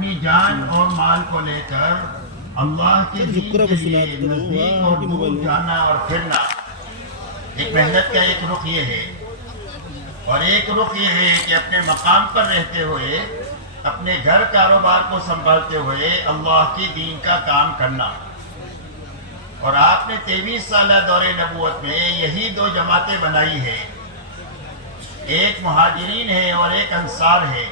اپنی جان اور مال کو لے کر اللہ کے دین کے لیے نزدیک اور دور جانا اور پھرنا، ایک محنت کا ایک رخ یہ ہے، اور ایک رخ یہ ہے کہ اپنے مقام پر رہتے ہوئے اپنے گھر کاروبار کو سنبھالتے ہوئے اللہ کی دین کا کام کرنا۔ اور آپ نے 23 سالہ دور نبوت میں یہی دو جماعتیں بنائی ہیں، ایک مہاجرین ہے اور ایک انصار ہے،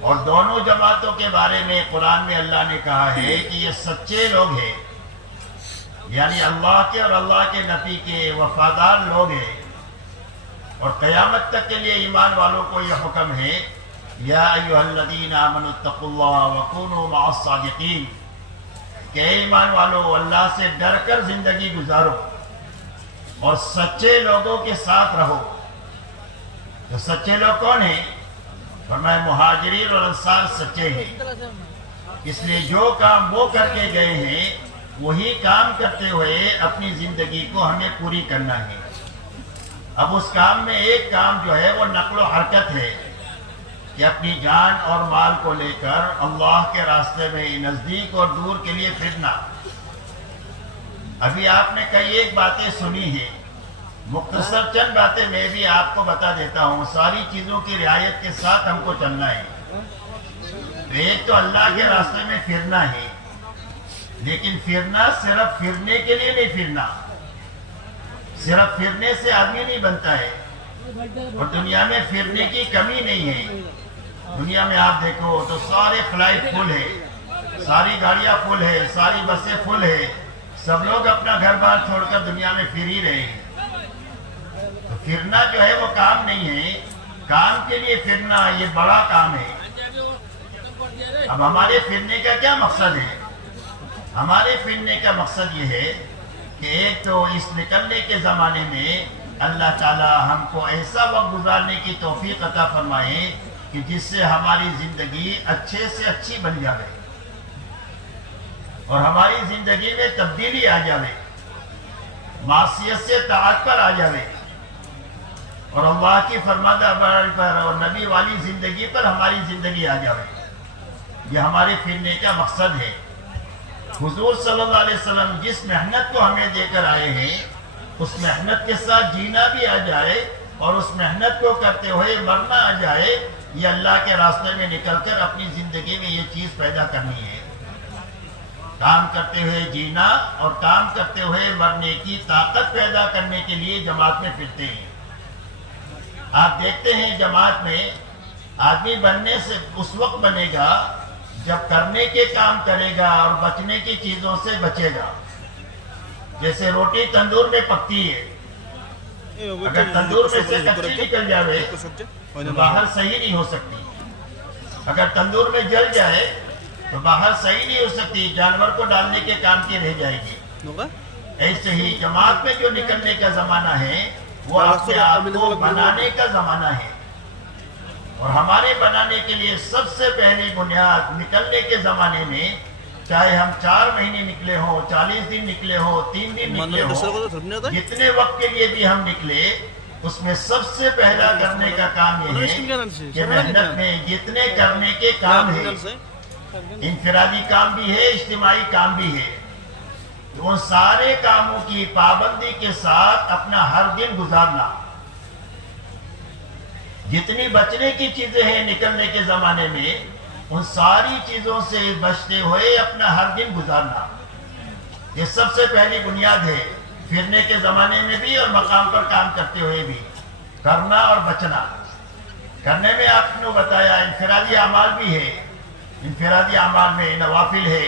اور دونوں جماعتوں کے بارے میں قرآن میں اللہ نے کہا ہے کہ یہ سچے لوگ ہیں، یعنی اللہ کے اور اللہ کے نبی کے وفادار لوگ ہیں، اور قیامت تک کے لیے ایمان والوں کو یہ حکم ہے یا ایھا الذین آمنوا اتقوا اللہ وکونوا مع الصادقین، کہ ایمان والو اللہ سے ڈر کر زندگی گزارو اور سچے لوگوں کے ساتھ رہو۔ تو سچے لوگ کون ہیں؟ فرمایا مہاجرین اور انصار سچے ہیں، اس لیے جو کام وہ کر کے گئے ہیں وہی کام کرتے ہوئے اپنی زندگی کو ہمیں پوری کرنا ہے۔ اب اس کام میں ایک کام جو ہے وہ نقل و حرکت ہے کہ اپنی جان اور مال کو لے کر اللہ کے راستے میں نزدیک اور دور کے لیے پھرنا۔ ابھی آپ نے کئی ایک باتیں سنی ہیں، مختصر چند باتیں میں بھی آپ کو بتا دیتا ہوں، ساری چیزوں کی رعایت کے ساتھ ہم کو چلنا ہے۔ ایک تو اللہ کے راستے میں پھرنا ہے، لیکن پھرنا صرف پھرنے کے لیے نہیں پھرنا، صرف پھرنے سے آدمی نہیں بنتا ہے، اور دنیا میں پھرنے کی کمی نہیں ہے۔ دنیا میں آپ دیکھو تو سارے فلائٹ فل ہے، ساری گاڑیاں فل ہے، ساری بسیں فل ہے، سب لوگ اپنا گھر بار چھوڑ کر دنیا میں پھر ہی رہے ہیں۔ تو پھرنا جو ہے وہ کام نہیں ہے، کام کے لیے پھرنا یہ بڑا کام ہے۔ اب ہمارے پھرنے کا کیا مقصد ہے؟ ہمارے پھرنے کا مقصد یہ ہے کہ ایک تو اس نکلنے کے زمانے میں اللہ تعالی ہم کو ایسا وقت گزارنے کی توفیق عطا فرمائے کہ جس سے ہماری زندگی اچھے سے اچھی بن جائے اور ہماری زندگی میں تبدیلی آ جائے، معصیت سے طاعت پر آ جائے، اور اللہ کی فرمانبرداری پر اور نبی والی زندگی پر ہماری زندگی آ جائے۔ یہ ہمارے پھرنے کا مقصد ہے۔ حضور صلی اللہ علیہ وسلم جس محنت کو ہمیں دے کر آئے ہیں اس محنت کے ساتھ جینا بھی آ جائے اور اس محنت کو کرتے ہوئے مرنا آ جائے، یہ اللہ کے راستے میں نکل کر اپنی زندگی میں یہ چیز پیدا کرنی ہے۔ کام کرتے ہوئے جینا اور کام کرتے ہوئے مرنے کی طاقت پیدا کرنے کے لیے جماعت میں پھرتے ہیں۔ آپ دیکھتے ہیں جماعت میں آدمی بننے سے اس وقت بنے گا جب کرنے کے کام کرے گا اور بچنے کی چیزوں سے بچے گا۔ جیسے روٹی تندور میں پکتی ہے، اگر تندور میں سے کچی نکل جائے تو باہر صحیح نہیں ہو سکتی، اگر تندور میں جل جائے تو باہر صحیح نہیں ہو سکتی، جانور کو ڈالنے کے کام کی رہ جائے گی۔ ایسے ہی جماعت میں جو نکلنے کا زمانہ ہے وہ اپنے آپ کو بنانے کا زمانہ ہے، اور ہمارے بنانے کے لیے سب سے پہلی بنیاد نکلنے کے زمانے میں، چاہے ہم 4 مہینے نکلے ہوں، 40 دن نکلے ہوں، 3 دن نکلے ہوں، جتنے وقت کے لیے بھی ہم نکلے، اس میں سب سے پہلا کرنے کا کام یہ ہے کہ محنت میں جتنے کرنے کے کام ہیں، انفرادی کام بھی ہے، اجتماعی کام بھی ہے، ان سارے کاموں کی پابندی کے ساتھ اپنا ہر دن گزارنا۔ جتنی بچنے کی چیزیں ہیں نکلنے کے زمانے میں، ان ساری چیزوں سے بچتے ہوئے اپنا ہر دن گزارنا، یہ سب سے پہلی بنیاد ہے۔ پھرنے کے زمانے میں بھی اور مقام پر کام کرتے ہوئے بھی کرنا اور بچنا۔ کرنے میں آپ نے بتایا انفرادی اعمال بھی ہے، انفرادی اعمال میں نوافل ہے،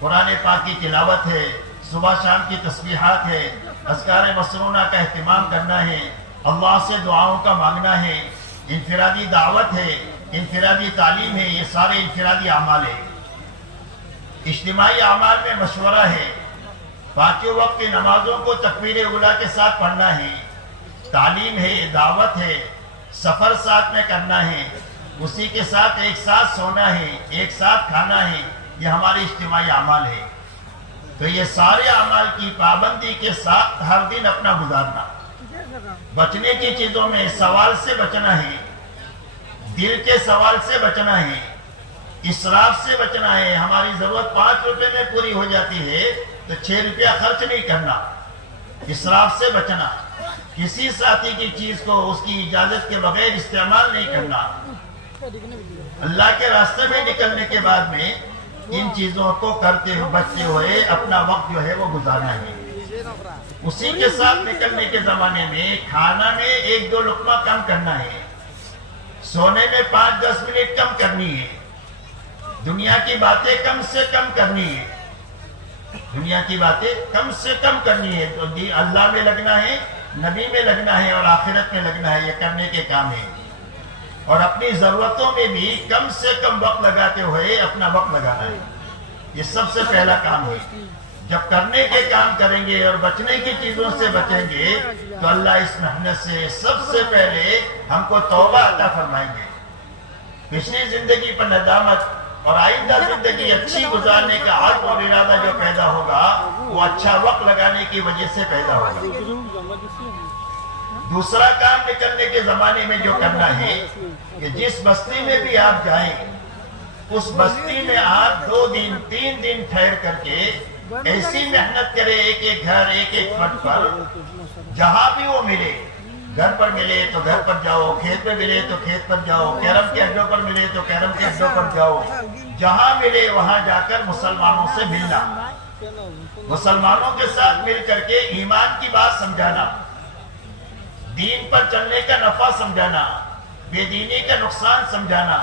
قرآن پاک کی تلاوت ہے، صبح شام کی تسبیحات ہے، اذکار مسنونہ کا اہتمام کرنا ہے، اللہ سے دعاؤں کا مانگنا ہے، انفرادی دعوت ہے، انفرادی تعلیم ہے، یہ سارے انفرادی اعمال ہیں۔ اجتماعی اعمال میں مشورہ ہے، پانچوں وقت کی نمازوں کو تکبیر اولیٰ کے ساتھ پڑھنا ہے، تعلیم ہے، دعوت ہے، سفر ساتھ میں کرنا ہے، اسی کے ساتھ ایک ساتھ سونا ہے، ایک ساتھ کھانا ہے، یہ ہمارے اجتماعی اعمال ہے۔ تو یہ سارے اعمال کی پابندی کے ساتھ ہر دن اپنا گزارنا۔ بچنے کی چیزوں میں سوال سے بچنا ہے، دل کے سوال سے بچنا ہے، اسراف سے بچنا ہے. ہماری ضرورت 5 روپے میں پوری ہو جاتی ہے تو 6 روپیہ خرچ نہیں کرنا. اسراف سے بچنا. کسی ساتھی کی چیز کو اس کی اجازت کے بغیر استعمال نہیں کرنا. اللہ کے راستے میں نکلنے کے بعد میں ان چیزوں کو کرتے ہوئے بچتے ہوئے اپنا وقت جو ہے وہ گزارنا ہے. اسی کے ساتھ نکلنے کے زمانے میں کھانا میں 1-2 لقمہ کم کرنا ہے. سونے میں 5-10 منٹ کم کرنی ہے. دنیا کی باتیں کم سے کم کرنی ہے. دنیا کی باتیں کم سے کم کرنی ہے. تو اللہ میں لگنا ہے, نبی میں لگنا ہے اور آخرت میں لگنا ہے. یہ کرنے کے کام ہے. اور اپنی ضرورتوں میں بھی کم سے کم وقت لگاتے ہوئے اپنا وقت لگانا ہے. یہ سب سے پہلا کام ہے. جب کرنے کے کام کریں گے اور بچنے کی چیزوں سے بچیں گے تو اللہ اس محنت سے سب سے پہلے ہم کو توبہ عطا فرمائیں گے. پچھلی زندگی پر ندامت اور آئندہ زندگی اچھی گزارنے کا عزم اور ارادہ جو پیدا ہوگا وہ اچھا وقت لگانے کی وجہ سے پیدا ہوگا. دوسرا کام نکلنے کے زمانے میں جو کرنا ہے کہ جس بستی میں بھی آپ جائیں اس بستی میں آپ 2 دن 3 دن ٹھہر کر کے ایسی محنت کرے ایک گھر ایک فرد پر, جہاں بھی وہ ملے. گھر پر ملے تو گھر پر جاؤ, کھیت میں ملے تو کھیت پر جاؤ, کیرم کے اڈوں پر ملے تو کیرم کے اڈوں پر جاؤ. جہاں ملے وہاں جا کر مسلمانوں سے ملنا, مسلمانوں کے ساتھ مل کر کے ایمان کی بات سمجھانا, دین پر چلنے کا نفع سمجھانا, بے دینی کا نقصان سمجھانا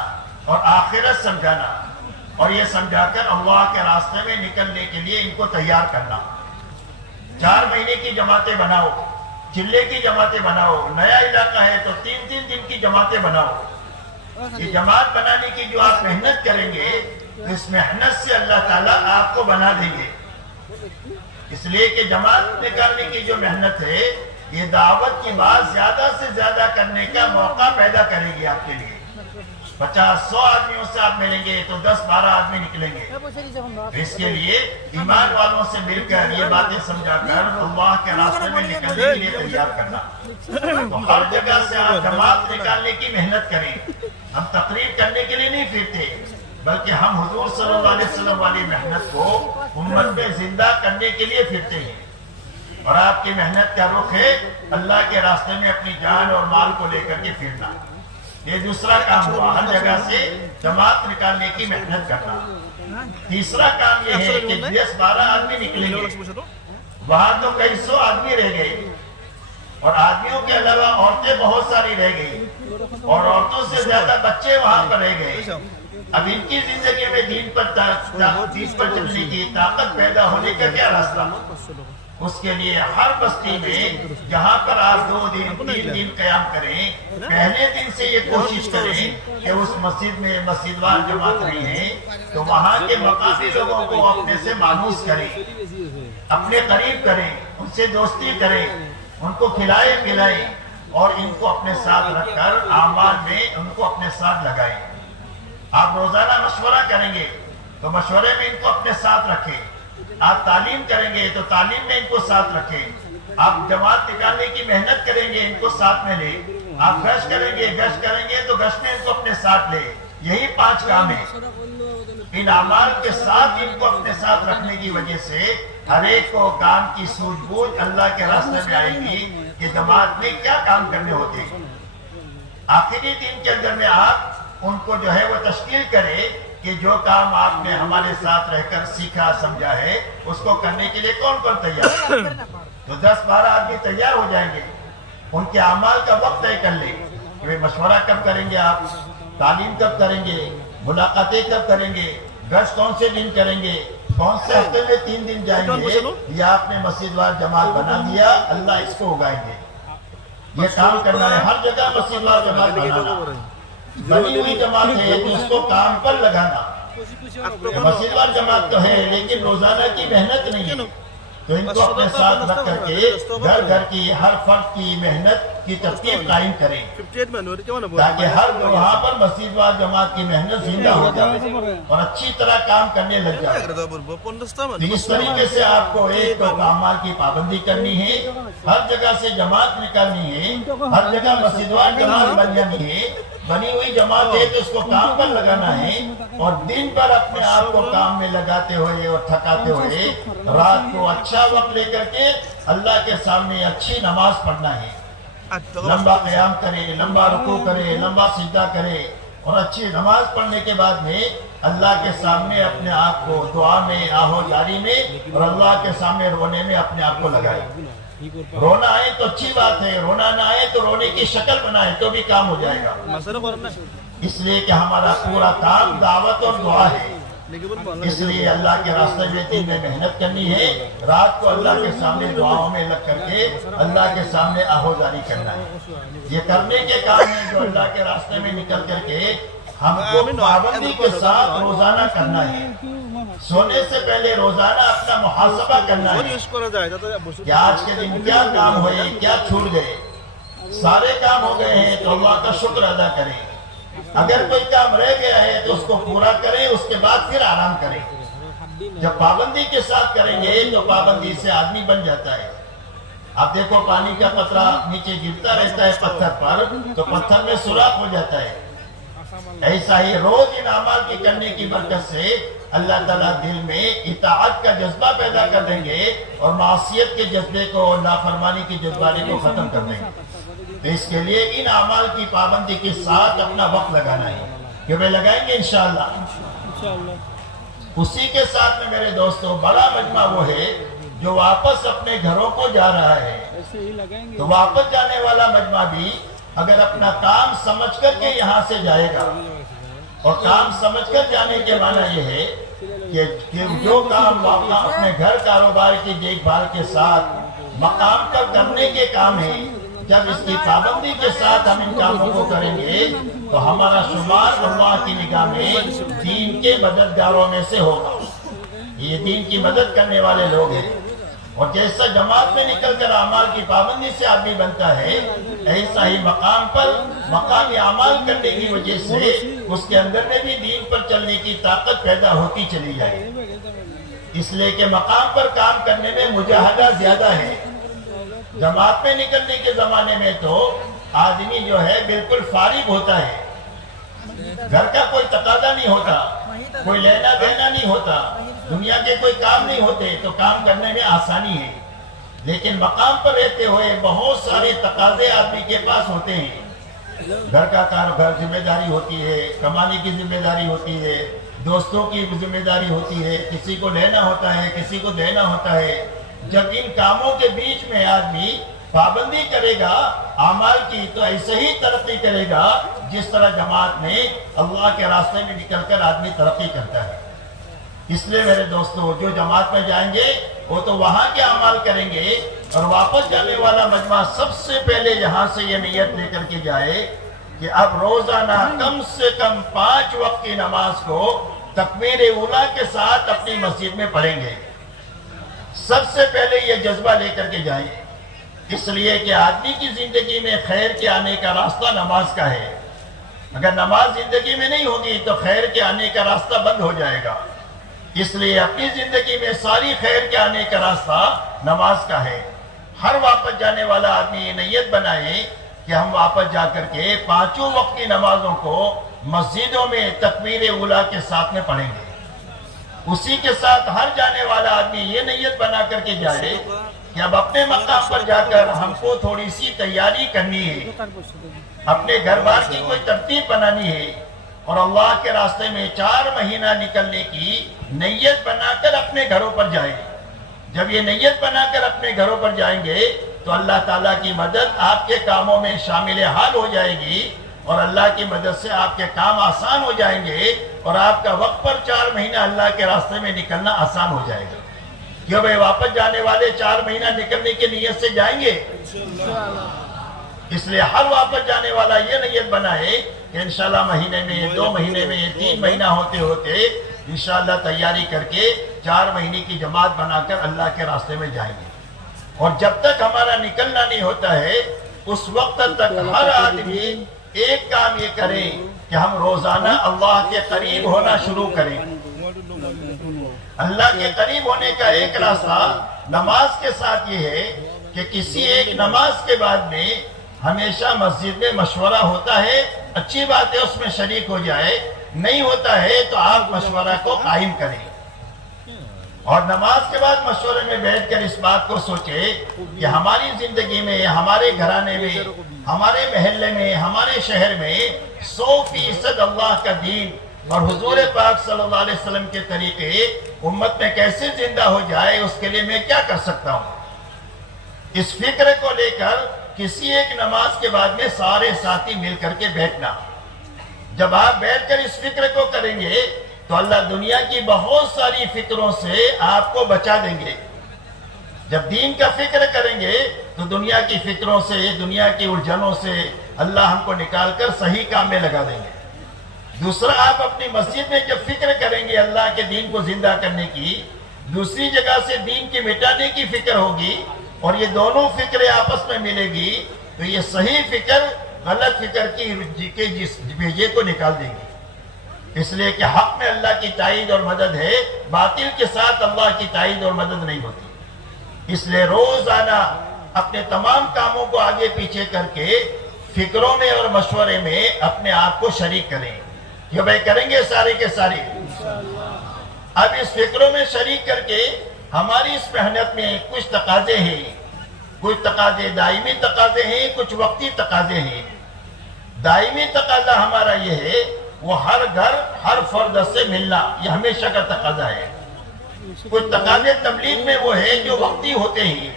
اور آخرت سمجھانا, اور یہ سمجھا کر اللہ کے راستے میں نکلنے کے لیے ان کو تیار کرنا. 4 مہینے کی جماعتیں بناؤ, چلے کی جماعتیں بناؤ. نیا علاقہ ہے تو 3 دن کی جماعتیں بناؤ. یہ جماعت بنانے کی جو آپ محنت کریں گے تو اس محنت سے اللہ تعالیٰ آپ کو بنا دیں گے. اس لیے کہ جماعت نکالنے کی جو محنت ہے یہ دعوت کی بات زیادہ سے زیادہ کرنے کا موقع پیدا کرے گی آپ کے لیے. 50-100 آدمیوں سے آپ ملیں گے تو 10-12 آدمی نکلیں گے. اس کے لیے ایمان والوں سے مل کر یہ باتیں سمجھا کر اللہ کے راستے میں نکلنے کے لیے تیار کرنا. تو ہر جگہ سے آپ جماعت نکالنے کی محنت کریں. ہم تقریر کرنے کے لیے نہیں پھرتے بلکہ ہم حضور صلی اللہ علیہ وسلم والی محنت کو امت میں زندہ کرنے کے لیے پھرتے ہیں. اور آپ کی محنت کا رخ ہے اللہ کے راستے میں اپنی جان اور مال کو لے کر کے پھرنا. یہ دوسرا کام ہوا, ہر جگہ سے جماعت نکالنے کی محنت کرنا. تیسرا کام یہ ہے کہ 10-12 آدمی نکلیں گے, وہاں تو کئی 100 آدمی رہ گئے اور آدمیوں کے علاوہ عورتیں بہت ساری رہ گئی اور عورتوں سے زیادہ بچے وہاں پر رہ گئے. اب ان کی زندگی میں دین پر چلنے کی طاقت پیدا ہونے کا کیا راستہ؟ اس کے لیے ہر بستی میں جہاں پر آپ 2 دن 3 دن قیام کریں, پہلے دن سے یہ کوشش کریں کہ اس مسجد میں مسجد وار جماعت رہی ہے تو وہاں کے مقامی لوگوں کو اپنے سے مانوس کریں, اپنے قریب کریں, ان سے دوستی کریں, ان کو کھلائے پلائیں اور ان کو اپنے ساتھ رکھ کر اعمال میں ان کو اپنے ساتھ لگائیں. آپ روزانہ مشورہ کریں گے تو مشورے میں ان کو اپنے ساتھ رکھیں. آپ تعلیم کریں گے تو تعلیم میں ان کو ساتھ رکھیں. آپ جماعت نکالنے کی محنت کریں گے ان کو ساتھ میں لیں. آپ گشت کریں گے تو گشت میں ان کو اپنے ساتھ لیں. یہی 5 کام ہیں. ان اعمال کے ساتھ ان کو اپنے ساتھ رکھنے کی وجہ سے ہر ایک کو کام کی سوجھ بوجھ اللہ کے راستے میں آئے گی کہ جماعت میں کیا کام کرنے ہوتے ہیں. آخری دن کے اندر میں آپ ان کو جو ہے وہ تشکیل کرے کہ جو کام آپ نے ہمارے ساتھ رہ کر سیکھا سمجھا ہے اس کو کرنے کے لیے کون کون تیار ہے. تو 10-12 آدمی تیار ہو جائیں گے. ان کے اعمال کا وقت طے کر لیں کہ مشورہ کب کریں گے, آپ تعلیم کب کریں گے, ملاقاتیں کب کریں گے, گشت کون سے دن کریں گے, کون سے ہفتے میں 3 دن جائیں گے. یہ آپ نے مسجد وار جماعت بنا دیا, اللہ اس کو اگائیں گے. یہ کام کرنا ہے, ہر جگہ مسجد وار جماعت بنانا. بنی ہوئی جماعت ہے تو اس کو کام پر لگانا. مسجد وار جماعت تو ہے لیکن روزانہ کی محنت نہیں ہے, تو ان کو اپنے ساتھ رکھ کر کے گھر گھر کی ہر فرد کی محنت کی ترتیب قائم کریں تاکہ ہر وہاں پر مسجد و جماعت کی محنت زندہ ہو جائے اور اچھی طرح کام کرنے لگ جائے. اس طریقے سے آپ کو ایک تو اعمال کی پابندی کرنی ہے, ہر جگہ سے جماعت نکالنی ہے, ہر جگہ مسجد و جماعت بن جانی ہے. بنی ہوئی جماعت ہے تو اس کو کام پر لگانا ہے اور دن بھر اپنے آپ کو کام میں لگاتے ہوئے اور تھکاتے ہوئے رات کو اچھا وقت لے کر کے اللہ کے سامنے اچھی نماز پڑھنا ہے. لمبا قیام کرے, لمبا رکوع کرے, لمبا سجدہ کرے اور اچھی نماز پڑھنے کے بعد میں اللہ کے سامنے اپنے آپ کو دعا میں, آہو جاری میں اور اللہ کے سامنے رونے میں اپنے آپ کو لگائے. رونا آئے تو اچھی بات ہے, رونا نہ آئے تو رونے کی شکل بنائے تو بھی کام ہو جائے گا. اس لیے کہ ہمارا پورا کام دعوت اور دعا ہے. اس لیے اللہ کے راستے میں دن میں محنت کرنی ہے, رات کو اللہ کے سامنے دعاؤں میں لگ کر کے اللہ کے سامنے آہوزاری کرنا ہے. یہ کرنے کے کام ہیں جو اللہ کے راستے میں نکل کر کے ہم کو پابندی کے ساتھ روزانہ کرنا ہے. سونے سے پہلے روزانہ اپنا محاسبہ کرنا ہے کہ آج کے دن کیا کام ہوئے, کیا چھوٹ گئے. سارے کام ہو گئے ہیں تو اللہ کا شکر ادا کریں. اگر کوئی کام رہ گیا ہے تو اس کو پورا کریں, اس کے بعد پھر آرام کریں. جب پابندی کے ساتھ کریں گے تو پابندی سے آدمی بن جاتا ہے. آپ دیکھو پانی کا قطرہ نیچے گرتا رہتا ہے پتھر پر تو پتھر میں سوراخ ہو جاتا ہے. ایسا ہی روز ان اعمال کی کرنے کی برکت سے اللہ تعالیٰ دل میں اطاعت کا جذبہ پیدا کر دیں گے اور معصیت کے جذبے کو اور نافرمانی کے جذبانے کو ختم کر دیں گے. تو اس کے لیے ان اعمال کی پابندی کے ساتھ اپنا وقت لگانا ہے کہ وہ لگائیں گے انشاءاللہ. اسی کے ساتھ میں میرے دوستوں بڑا مجمع وہ ہے جو واپس اپنے گھروں کو جا رہا ہے. تو واپس جانے والا مجمع بھی اگر اپنا کام سمجھ کر کے یہاں سے جائے گا, اور کام سمجھ کر جانے کے معنی یہ ہے کہ جو کام اپنے گھر کاروبار کی دیکھ بھال کے ساتھ مقام پر کرنے کے کام ہیں, جب اس کی پابندی کے ساتھ ہم ان کاموں کو کریں گے تو ہمارا شمار اللہ کی نگاہ میں دین کے مددگاروں میں سے ہوگا. یہ دین کی مدد کرنے والے لوگ ہیں. اور جیسا جماعت میں نکل کر اعمال کی پابندی سے آدمی بنتا ہے, ایسا ہی مقام پر مقامی اعمال کرنے کی وجہ سے اس کے اندر میں بھی دین پر چلنے کی طاقت پیدا ہوتی چلی جائے. اس لیے کہ مقام پر کام کرنے میں مجاہدہ زیادہ ہے. جماعت میں نکلنے کے زمانے میں تو آدمی جو ہے بالکل فارغ ہوتا ہے, گھر کا کوئی تقاضا نہیں ہوتا, کوئی لینا دینا نہیں ہوتا, دنیا کے کوئی کام نہیں ہوتے تو کام کرنے میں آسانی ہے. لیکن مقام پر رہتے ہوئے بہت سارے تقاضے آدمی کے پاس ہوتے ہیں. گھر کا کاروبار ذمہ داری ہوتی ہے, کمانے کی ذمہ داری ہوتی ہے, دوستوں کی ذمہ داری ہوتی ہے, کسی کو لینا ہوتا ہے, کسی کو دینا ہوتا ہے. جب ان کاموں کے بیچ میں آدمی پابندی کرے گا اعمال کی تو ایسے ہی ترقی کرے گا جس طرح جماعت میں اللہ کے راستے میں نکل کر آدمی ترقی کرتا ہے. اس لیے میرے دوستو جو جماعت میں جائیں گے وہ تو وہاں کے اعمال کریں گے, اور واپس جانے والا مجمع سب سے پہلے یہاں سے یہ نیت لے کر کے جائے کہ اب روزانہ کم سے کم 5 وقت کی نماز کو تکبیر اولیٰ کے ساتھ اپنی مسجد میں پڑھیں گے. سب سے پہلے یہ جذبہ لے کر کے جائیں, اس لیے کہ آدمی کی زندگی میں خیر کے آنے کا راستہ نماز کا ہے. اگر نماز زندگی میں نہیں ہوگی تو خیر کے آنے کا راستہ بند ہو جائے گا. اس لیے اپنی زندگی میں ساری خیر کے آنے کا راستہ نماز کا ہے. ہر واپس جانے والا آدمی یہ نیت بنائے کہ ہم واپس جا کر کے 5 وقت کی نمازوں کو مسجدوں میں تکبیر اولیٰ کے ساتھ میں پڑھیں گے. اسی کے ساتھ ہر جانے والا آدمی یہ نیت بنا کر کے جائے کہ اب اپنے مقام پر جا کر ہم کو تھوڑی سی تیاری کرنی ہے, اپنے گھر بار کی کوئی ترتیب بنانی ہے, اور اللہ کے راستے میں 4 مہینہ نکلنے کی نیت بنا کر اپنے گھروں پر جائیں. جب یہ نیت بنا کر اپنے گھروں پر جائیں گے تو اللہ تعالیٰ کی مدد آپ کے کاموں میں شامل حال ہو جائے گی, اور اللہ کی مدد سے آپ کے کام آسان ہو جائیں گے, اور آپ کا وقت پر 4 مہینہ اللہ کے راستے میں نکلنا آسان ہو جائے گا. کیوں بھائی واپس جانے والے 4 مہینہ نکلنے کی نیت سے جائیں گے. اس لیے ہر واپس جانے والا یہ نیت بنائے کہ انشاءاللہ مہینے میں 2 مہینے میں 3 مہینہ ہوتے ہوتے انشاءاللہ تیاری کر کے 4 مہینے کی جماعت بنا کر اللہ کے راستے میں جائیں گے. اور جب تک ہمارا نکلنا نہیں ہوتا ہے اس وقت تک ہر آدمی ایک کام یہ کرے کہ ہم روزانہ اللہ کے قریب ہونا شروع کریں. اللہ کے قریب ہونے کا ایک راستہ نماز کے ساتھ یہ ہے کہ کسی ایک نماز کے بعد میں ہمیشہ مسجد میں مشورہ ہوتا ہے. اچھی بات ہے اس میں شریک ہو جائے. نہیں ہوتا ہے تو آپ مشورہ کو قائم کریں اور نماز کے بعد مشورے میں بیٹھ کر اس بات کو سوچے کہ ہماری زندگی میں، ہمارے گھرانے میں، ہمارے محلے میں، ہمارے شہر میں 100% اللہ کا دین اور حضور پاک صلی اللہ علیہ وسلم کے طریقے امت میں کیسے زندہ ہو جائے، اس کے لیے میں کیا کر سکتا ہوں. اس فکر کو لے کر کسی ایک نماز کے بعد میں سارے ساتھی مل کر کے بیٹھنا. جب آپ بیٹھ کر اس فکر کو کریں گے تو اللہ دنیا کی بہت ساری فکروں سے آپ کو بچا دیں گے. جب دین کا فکر کریں گے تو دنیا کی فکروں سے، دنیا کی الجھنوں سے اللہ ہم کو نکال کر صحیح کام میں لگا دیں گے. دوسرا، آپ اپنی مسجد میں جب فکر کریں گے اللہ کے دین کو زندہ کرنے کی، دوسری جگہ سے دین کی مٹانے کی فکر ہوگی اور یہ دونوں فکریں آپس میں ملے گی تو یہ صحیح فکر غلط فکر کی جس بھیجے کو نکال دیں گی. اس لیے کہ حق میں اللہ کی تائید اور مدد ہے، باطل کے ساتھ اللہ کی تائید اور مدد نہیں ہوتی. اس لیے روزانہ اپنے تمام کاموں کو آگے پیچھے کر کے فکروں میں اور مشورے میں اپنے آپ کو شریک کریں. یہ بھائی کریں گے سارے کے سارے. اب اس فکروں میں شریک کر کے ہماری اس محنت میں کچھ تقاضے ہیں. کچھ تقاضے دائمی تقاضے ہیں، کچھ وقتی تقاضے ہیں. دائمی تقاضا ہمارا یہ ہے وہ ہر گھر ہر فرد سے ملنا، یہ ہمیشہ کا تقاضا ہے. کچھ تقاضے تبلیغ میں وہ ہے جو وقتی ہوتے ہیں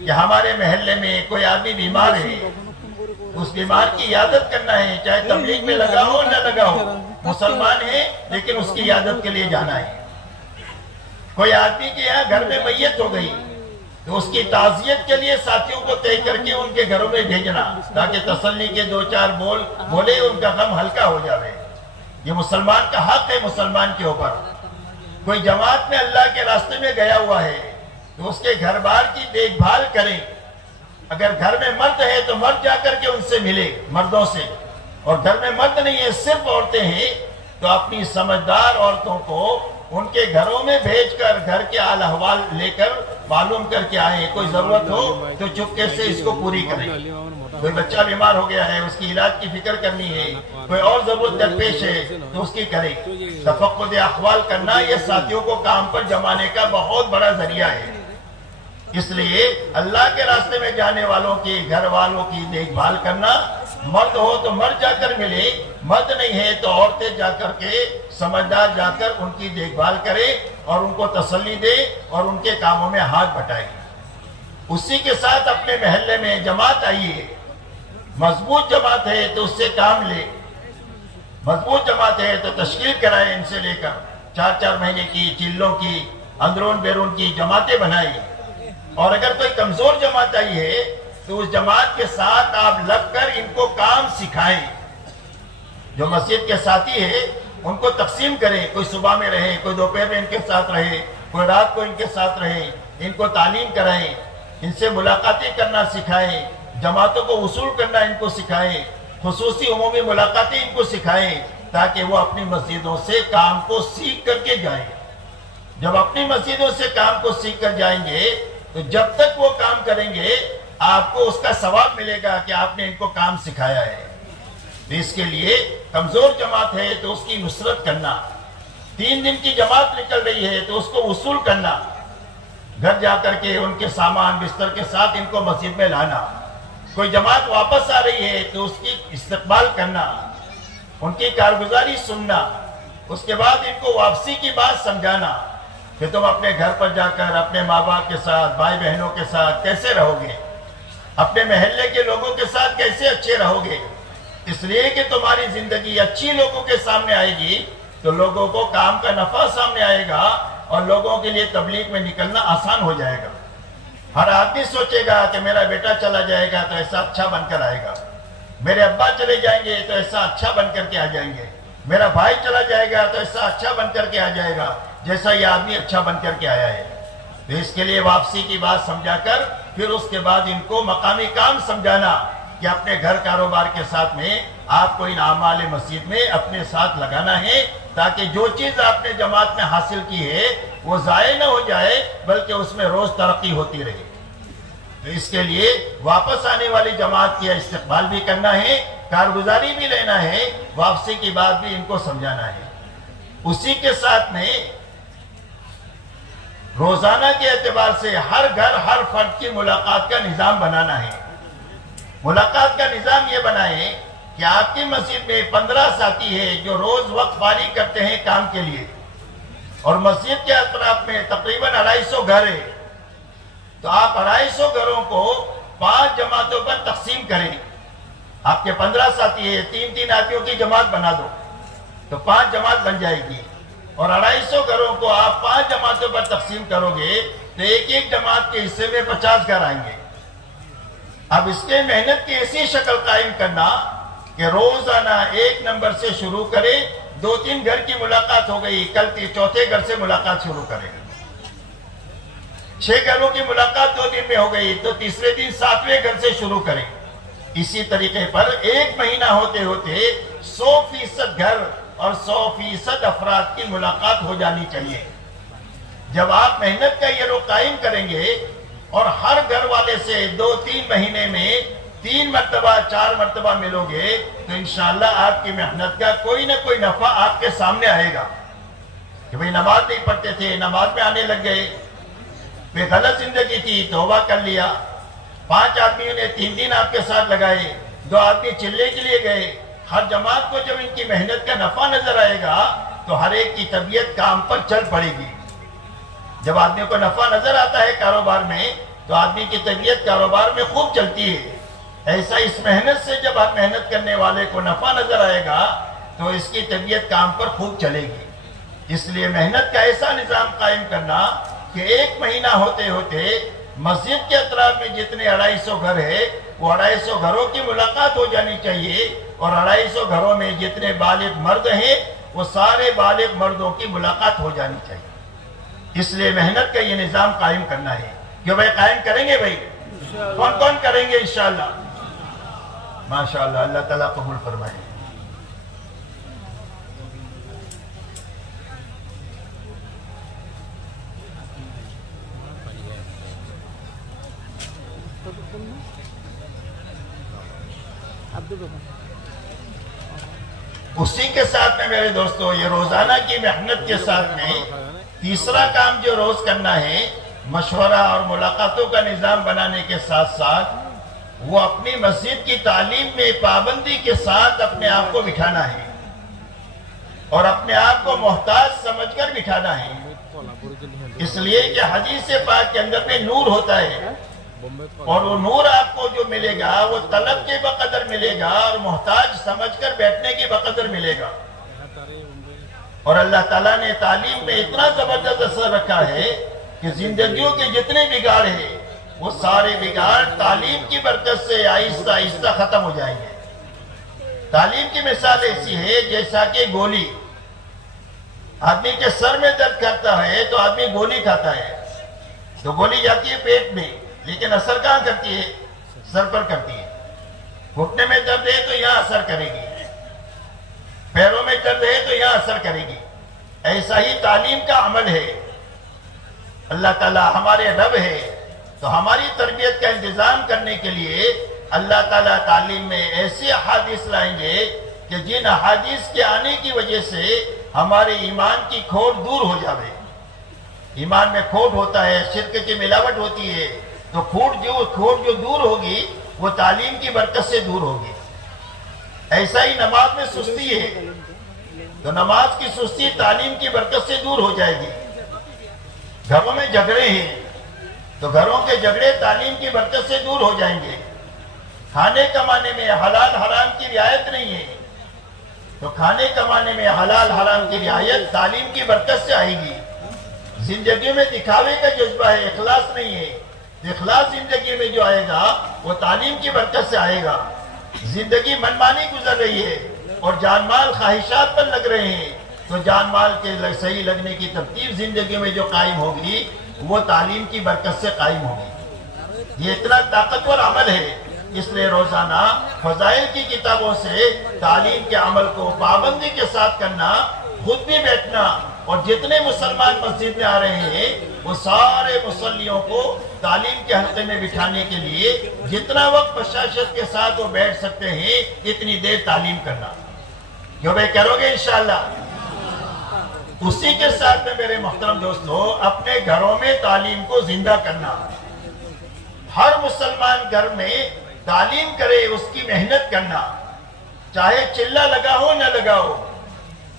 کہ ہمارے محلے میں کوئی آدمی بیمار ہے، اس بیمار کی عیادت کرنا ہے، چاہے تبلیغ میں لگا ہو نہ لگا ہو، مسلمان ہے لیکن اس کی عیادت کے لیے جانا ہے. کوئی آدمی کے یہاں گھر میں میت ہو گئی تو اس کی تعزیت کے لیے ساتھیوں کو طے کر کے ان کے گھروں میں بھیجنا تاکہ تسلی کے 2-4 بولے ان کا غم ہلکا ہو جاوے. یہ مسلمان کا حق ہے مسلمان کے اوپر. کوئی جماعت میں اللہ کے راستے میں گیا ہوا ہے تو اس کے گھر بار کی دیکھ بھال کریں. اگر گھر میں مرد ہے تو مرد جا کر کے ان سے ملے، مردوں سے. اور گھر میں مرد نہیں ہے، صرف عورتیں ہیں، تو اپنی سمجھدار عورتوں کو ان کے گھروں میں بھیج کر گھر کے حال احوال لے کر معلوم کر کے آئے. کوئی ضرورت ہو تو چپکے سے اس کو پوری کریں. کوئی بچہ بیمار ہو گیا ہے، اس کی علاج کی فکر کرنی ہے، کوئی اور ضرورت درپیش ہے تو اس کی کریں. تفقد احوال کرنا یہ ساتھیوں کو کام پر جمانے کا بہت بڑا ذریعہ ہے. اس لیے اللہ کے راستے میں جانے والوں کی، گھر والوں کی دیکھ بھال کرنا. مرد ہو تو مرد جا کر ملے، مرد نہیں ہے تو عورتیں جا کر کے سمجھدار جا کر ان کی دیکھ بھال کرے اور ان کو تسلی دے اور ان کے کاموں میں ہاتھ بٹائے. اسی کے ساتھ اپنے محلے میں جماعت آئی ہے، مضبوط جماعت ہے تو اس سے کام لے. مضبوط جماعت ہے تو تشکیل کرائے، ان سے لے کر 4-4 مہینے کی، چلوں کی، اندرون بیرون کی جماعتیں بنائی. اور اگر کوئی کمزور جماعت آئی ہے تو اس جماعت کے ساتھ آپ لگ کر ان کو کام سکھائیں. جو مسجد کے ساتھی ہے ان کو تقسیم کریں، کوئی صبح میں رہے، کوئی دوپہر میں ان کے ساتھ رہے، کوئی رات کو ان کے ساتھ رہے. ان کو تعلیم کرائیں، ان سے ملاقاتیں کرنا سکھائیں، جماعتوں کو وصول کرنا ان کو سکھائیں، خصوصی عمومی ملاقاتیں ان کو سکھائیں تاکہ وہ اپنی مسجدوں سے کام کو سیکھ کر کے جائیں. جب اپنی مسجدوں سے کام کو سیکھ کر جائیں گے تو جب تک وہ کام کریں گے آپ کو اس کا ثواب ملے گا کہ آپ نے ان کو کام سکھایا ہے. اس کے لیے کمزور جماعت ہے تو اس کی نصرت کرنا. 3 دن کی جماعت نکل رہی ہے تو اس کو وصول کرنا، گھر جا کر کے ان کے سامان بستر کے ساتھ ان کو مسجد میں لانا. کوئی جماعت واپس آ رہی ہے تو اس کی استقبال کرنا، ان کی کارگزاری سننا. اس کے بعد ان کو واپسی کی بات سمجھانا کہ تم اپنے گھر پر جا کر اپنے ماں باپ کے ساتھ، بھائی بہنوں کے ساتھ کیسے رہو گے، اپنے محلے کے لوگوں کے ساتھ کیسے اچھے رہو گے. اس لیے کہ تمہاری زندگی اچھی لوگوں کے سامنے آئے گی تو لوگوں کو کام کا نفع سامنے آئے گا اور لوگوں کے لیے تبلیغ میں نکلنا آسان ہو جائے گا. ہر آدمی سوچے گا کہ میرا بیٹا چلا جائے گا تو ایسا اچھا بن کر آئے گا، میرے ابا چلے جائیں گے تو ایسا اچھا بن کر کے آ جائیں گے، میرا بھائی چلا جائے گا تو ایسا اچھا بن کر کے آ جائے گا جیسا یہ آدمی اچھا بن کر کے آیا ہے. تو اس کے لیے واپسی کی بات سمجھا کر پھر اس کے بعد ان کو مقامی کام سمجھانا کہ اپنے گھر کاروبار کے ساتھ میں آپ کو ان اعمال مسجد میں اپنے ساتھ لگانا ہے، تاکہ جو چیز آپ نے جماعت میں حاصل کی ہے وہ ضائع نہ ہو جائے، بلکہ اس میں روز ترقی ہوتی رہے۔ تو اس کے لیے واپس آنے والی جماعت کی استقبال بھی کرنا ہے، کارگزاری بھی لینا ہے، واپسی کی بات بھی ان کو سمجھانا ہے۔ اسی کے ساتھ میں روزانہ کے اعتبار سے ہر گھر ہر فرد کی ملاقات کا نظام بنانا ہے۔ ملاقات کا نظام یہ بنائیں کہ آپ کی مسجد میں 15 ساتھی ہیں جو روز وقت فارغ کرتے ہیں کام کے لیے، اور مسجد کے اطراف میں تقریباً 250 گھر ہیں، تو آپ 250 گھروں کو 5 جماعتوں پر تقسیم کریں۔ آپ کے 15 ساتھی ہیں، 3 آدمیوں کی جماعت بنا دو تو 5 جماعت بن جائے گی، اور 250 گھروں کو آپ 5 جماعتوں پر تقسیم کرو گے تو ایک جماعت کے حصے میں 50 گھر آئیں گے۔ اب اس کے محنت کی ایسی شکل قائم کرنا کہ روزانہ 1 نمبر سے شروع کریں، 2-3 گھر کی ملاقات ہو گئی، کل 4تھے گھر سے ملاقات شروع کریں، 6 گھروں کی ملاقات 2 دن میں ہو گئی تو تیسرے دن 7ویں گھر سے شروع کریں۔ اسی طریقے پر 1 مہینہ ہوتے ہوتے 100% گھر اور 100% افراد کی ملاقات ہو جانی چاہیے۔ جب آپ محنت کا یہ رخ قائم کریں گے اور ہر گھر والے سے 2-3 مہینے میں 3 مرتبہ 4 مرتبہ ملو گے تو انشاءاللہ آپ کی محنت کا کوئی نہ کوئی نفع آپ کے سامنے آئے گا کہ بھئی نماز نہیں پڑھتے تھے، نماز میں آنے لگ گئے، کوئی غلط زندگی تھی، توبہ کر لیا، 5 آدمیوں نے 3 دن آپ کے ساتھ لگائے، 2 آدمی چلے کے لیے گئے۔ ہر جماعت کو جب ان کی محنت کا نفع نظر آئے گا تو ہر ایک کی طبیعت کام پر چل پڑے گی۔ جب آدمی کو نفع نظر آتا ہے کاروبار میں تو آدمی کی طبیعت کاروبار میں خوب چلتی ہے۔ ایسا اس محنت سے جب آپ محنت کرنے والے کو نفع نظر آئے گا تو اس کی طبیعت کام پر خوب چلے گی۔ اس لیے محنت کا ایسا نظام قائم کرنا کہ 1 مہینہ ہوتے ہوتے مسجد کے اطراف میں جتنے 250 گھر ہیں وہ 250 گھروں کی ملاقات ہو جانی چاہیے، اور 250 گھروں میں جتنے بالغ مرد ہیں وہ سارے بالغ مردوں کی ملاقات ہو جانی چاہیے۔ اس لیے محنت کا یہ نظام قائم کرنا ہے کہ بھائی قائم کریں گے، بھائی کون کون کریں گے انشاءاللہ؟ ماشاءاللہ، اللہ تعالیٰ قبول فرمائے۔ اسی کے ساتھ میں میرے دوستو یہ روزانہ کی محنت کے ساتھ میں تیسرا کام جو روز کرنا ہے، مشورہ اور ملاقاتوں کا نظام بنانے کے ساتھ ساتھ وہ اپنی مسجد کی تعلیم میں پابندی کے ساتھ اپنے آپ کو بٹھانا ہے، اور اپنے آپ کو محتاج سمجھ کر بٹھانا ہے۔ اس لیے کہ حدیث پاک کے اندر میں نور ہوتا ہے، اور وہ نور آپ کو جو ملے گا وہ طلب کے بقدر ملے گا اور محتاج سمجھ کر بیٹھنے کے بقدر ملے گا۔ اور اللہ تعالیٰ نے تعلیم میں اتنا زبردست اثر رکھا ہے کہ زندگیوں کے جتنے بگاڑ ہیں وہ سارے بگاڑ تعلیم کی برکت سے آہستہ آہستہ ختم ہو جائیں گے۔ تعلیم کی مثال ایسی ہے جیسا کہ گولی، آدمی کے سر میں درد کرتا ہے تو آدمی گولی کھاتا ہے، تو گولی جاتی ہے پیٹ میں، لیکن اثر کہاں کرتی ہے؟ سر پر کرتی ہے۔ گھٹنے میں درد ہے تو یہاں اثر کرے گی، پیروں میں درد ہے تو یہاں اثر کرے گی۔ ایسا ہی تعلیم کا عمل ہے۔ اللہ تعالیٰ ہمارے رب ہے، تو ہماری تربیت کا انتظام کرنے کے لیے اللہ تعالیٰ تعلیم میں ایسے احادیث لائیں گے کہ جن احادیث کے آنے کی وجہ سے ہمارے ایمان کی کھوٹ دور ہو جاوے۔ ایمان میں کھوٹ ہوتا ہے، شرک کی ملاوٹ ہوتی ہے، تو کھوٹ جو دور ہوگی وہ تعلیم کی برکت سے دور ہوگی۔ ایسا ہی نماز میں سستی ہے، تو نماز کی سستی تعلیم کی برکت سے دور ہو جائے گی۔ گھروں میں جھگڑے ہیں تو گھروں کے جھگڑے تعلیم کی برکت سے دور ہو جائیں گے۔ کھانے کمانے میں حلال حرام کی رعایت نہیں ہے، تو کھانے کمانے میں حلال حرام کی رعایت تعلیم کی برکت سے آئے گی۔ زندگی میں دکھاوے کا جذبہ ہے، اخلاص نہیں ہے، اخلاص زندگی میں جو آئے گا وہ تعلیم کی برکت سے آئے گا۔ زندگی منمانی گزر رہی ہے اور جان مال خواہشات پر لگ رہے ہیں، تو جان مال کے صحیح لگنے کی ترتیب زندگی میں جو قائم ہوگی وہ تعلیم کی برکت سے قائم ہوگی۔ یہ اتنا طاقتور عمل ہے اس لیے روزانہ فضائل کی کتابوں سے تعلیم کے عمل کو پابندی کے ساتھ کرنا، خود بھی بیٹھنا، اور جتنے مسلمان مسجد میں آ رہے ہیں وہ سارے مصلیوں کو تعلیم کے حلقے میں بٹھانے کے لیے جتنا وقت بشاشت کے ساتھ وہ بیٹھ سکتے ہیں اتنی دیر تعلیم کرنا۔ کیوں بھائی کرو گے انشاءاللہ؟ اسی کے ساتھ میں میرے محترم دوستو، اپنے گھروں میں تعلیم کو زندہ کرنا۔ ہر مسلمان گھر میں تعلیم کرے، اس کی محنت کرنا، چاہے چلہ لگا ہو نہ لگا ہو،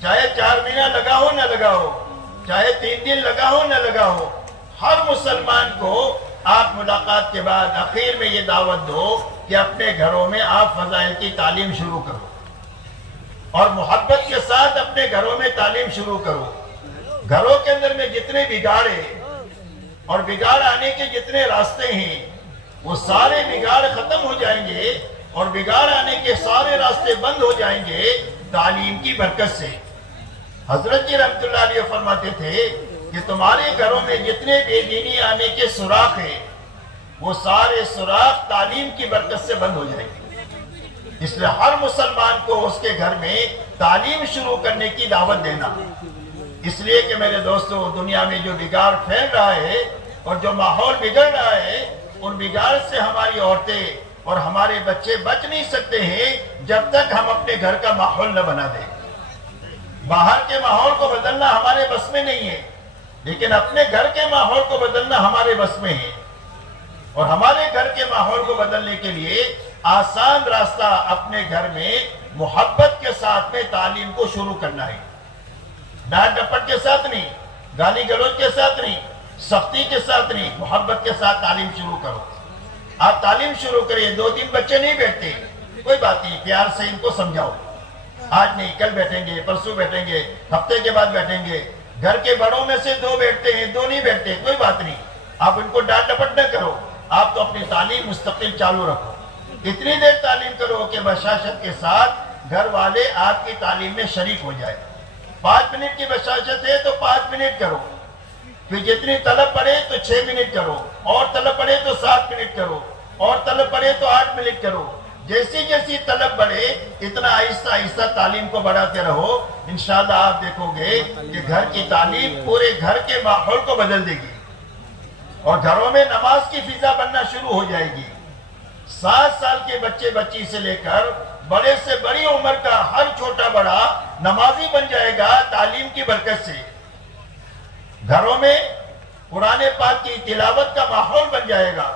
چاہے 4 مہینہ لگا ہو نہ لگا ہو، چاہے 3 دن لگا ہو نہ لگا ہو، ہر مسلمان کو آپ ملاقات کے بعد اخیر میں یہ دعوت دو کہ اپنے گھروں میں آپ فضائل کی تعلیم شروع کرو، اور محبت کے ساتھ اپنے گھروں میں تعلیم شروع کرو۔ گھروں کے اندر میں جتنے بگاڑ ہیں اور بگاڑ آنے کے جتنے راستے ہیں وہ سارے بگاڑ ختم ہو جائیں گے، اور بگاڑ آنے کے سارے راستے بند ہو جائیں گے تعلیم کی برکت سے۔ حضرت جی رحمت اللہ علیہ فرماتے تھے کہ تمہارے گھروں میں جتنے بے دینی آنے کے سوراخ ہیں وہ سارے سوراخ تعلیم کی برکت سے بند ہو جائیں گے۔ اس لیے ہر مسلمان کو اس کے گھر میں تعلیم شروع کرنے کی دعوت دینا، اس لیے کہ میرے دوستو دنیا میں جو بگاڑ پھیل رہا ہے اور جو ماحول بگڑ رہا ہے، ان بگاڑ سے ہماری عورتیں اور ہمارے بچے بچ نہیں سکتے ہیں جب تک ہم اپنے گھر کا ماحول نہ بنا دیں۔ باہر کے ماحول کو بدلنا ہمارے بس میں نہیں ہے، لیکن اپنے گھر کے ماحول کو بدلنا ہمارے بس میں ہے، اور ہمارے گھر کے ماحول کو بدلنے کے لیے آسان راستہ اپنے گھر میں محبت کے ساتھ میں تعلیم کو شروع کرنا ہے۔ ڈانٹ ڈپٹ کے ساتھ نہیں، گالی گلوچ کے ساتھ نہیں، سختی کے ساتھ نہیں، محبت کے ساتھ تعلیم شروع کرو۔ آپ تعلیم شروع کریے، 2 دن بچے نہیں بیٹھتے، کوئی بات نہیں، پیار سے ان کو سمجھاؤ، آج نہیں کل بیٹھیں گے، پرسوں بیٹھیں گے، ہفتے کے بعد بیٹھیں گے۔ گھر کے بڑوں میں سے 2 بیٹھتے ہیں، 2 نہیں بیٹھتے، کوئی بات نہیں، آپ ان کو ڈانٹ ڈپٹ نہ کرو، آپ تو اپنی تعلیم مستقل چالو رکھو۔ اتنی دیر تعلیم کرو کہ بشاشت کے ساتھ گھر والے آپ کی تعلیم میں شریک ہو جائے۔ 5 منٹ کی بشاشت ہے تو 5 منٹ کرو، پھر جتنی طلب پڑے تو 6 منٹ کرو، اور طلب پڑے تو 7 منٹ کرو، اور طلب پڑے تو 8 منٹ کرو۔ جیسی جیسی طلب بڑھے اتنا آہستہ آہستہ تعلیم کو بڑھاتے رہو، انشاءاللہ آپ دیکھو گے کہ گھر کی تعلیم پورے گھر کے ماحول کو بدل دے گی، اور گھروں میں نماز کی فضا بننا شروع ہو جائے گی۔ 7 سال کے بچے بچی سے لے کر بڑے سے بڑی عمر کا ہر چھوٹا بڑا نمازی بن جائے گا تعلیم کی برکت سے۔ گھروں میں قرآن پاک کی تلاوت کا ماحول بن جائے گا۔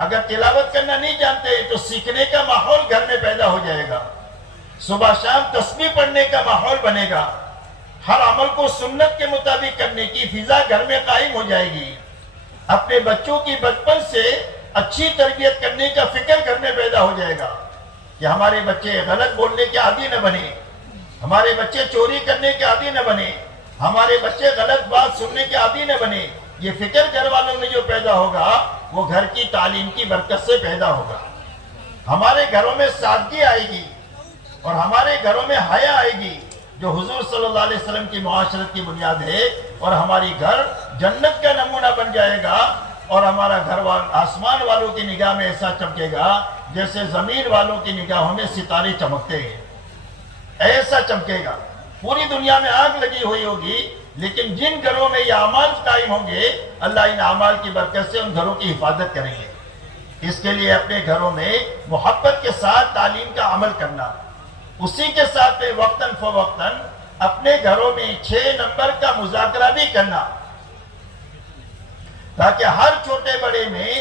اگر تلاوت کرنا نہیں جانتے تو سیکھنے کا ماحول گھر میں پیدا ہو جائے گا۔ صبح شام تسبیح پڑھنے کا ماحول بنے گا۔ ہر عمل کو سنت کے مطابق کرنے کی فضا گھر میں قائم ہو جائے گی۔ اپنے بچوں کی بچپن سے اچھی تربیت کرنے کا فکر گھر میں پیدا ہو جائے گا کہ ہمارے بچے غلط بولنے کے عادی نہ بنے، ہمارے بچے چوری کرنے کے عادی نہ بنے، ہمارے بچے غلط بات سننے کے عادی نہ بنے۔ یہ فکر گھر والوں میں جو پیدا ہوگا وہ گھر کی تعلیم کی برکت سے پیدا ہوگا۔ ہمارے گھروں میں سادگی آئے گی اور ہمارے گھروں میں حیا آئے گی، جو حضور صلی اللہ علیہ وسلم کی معاشرت کی بنیاد ہے، اور ہماری گھر جنت کا نمونہ بن جائے گا، اور ہمارا گھر آسمان والوں کی نگاہ میں ایسا چمکے گا جیسے زمین والوں کی نگاہوں میں ستارے چمکتے ہیں، ایسا چمکے گا۔ پوری دنیا میں آگ لگی ہوئی ہوگی، لیکن جن گھروں میں یہ اعمال قائم ہوں گے اللہ ان اعمال کی برکت سے ان گھروں کی حفاظت کریں گے۔ اس کے لیے اپنے گھروں میں محبت کے ساتھ تعلیم کا عمل کرنا، اسی کے ساتھ وقتاً فوقتاً اپنے گھروں میں 6 نمبر کا مذاکرہ بھی کرنا، تاکہ ہر چھوٹے بڑے میں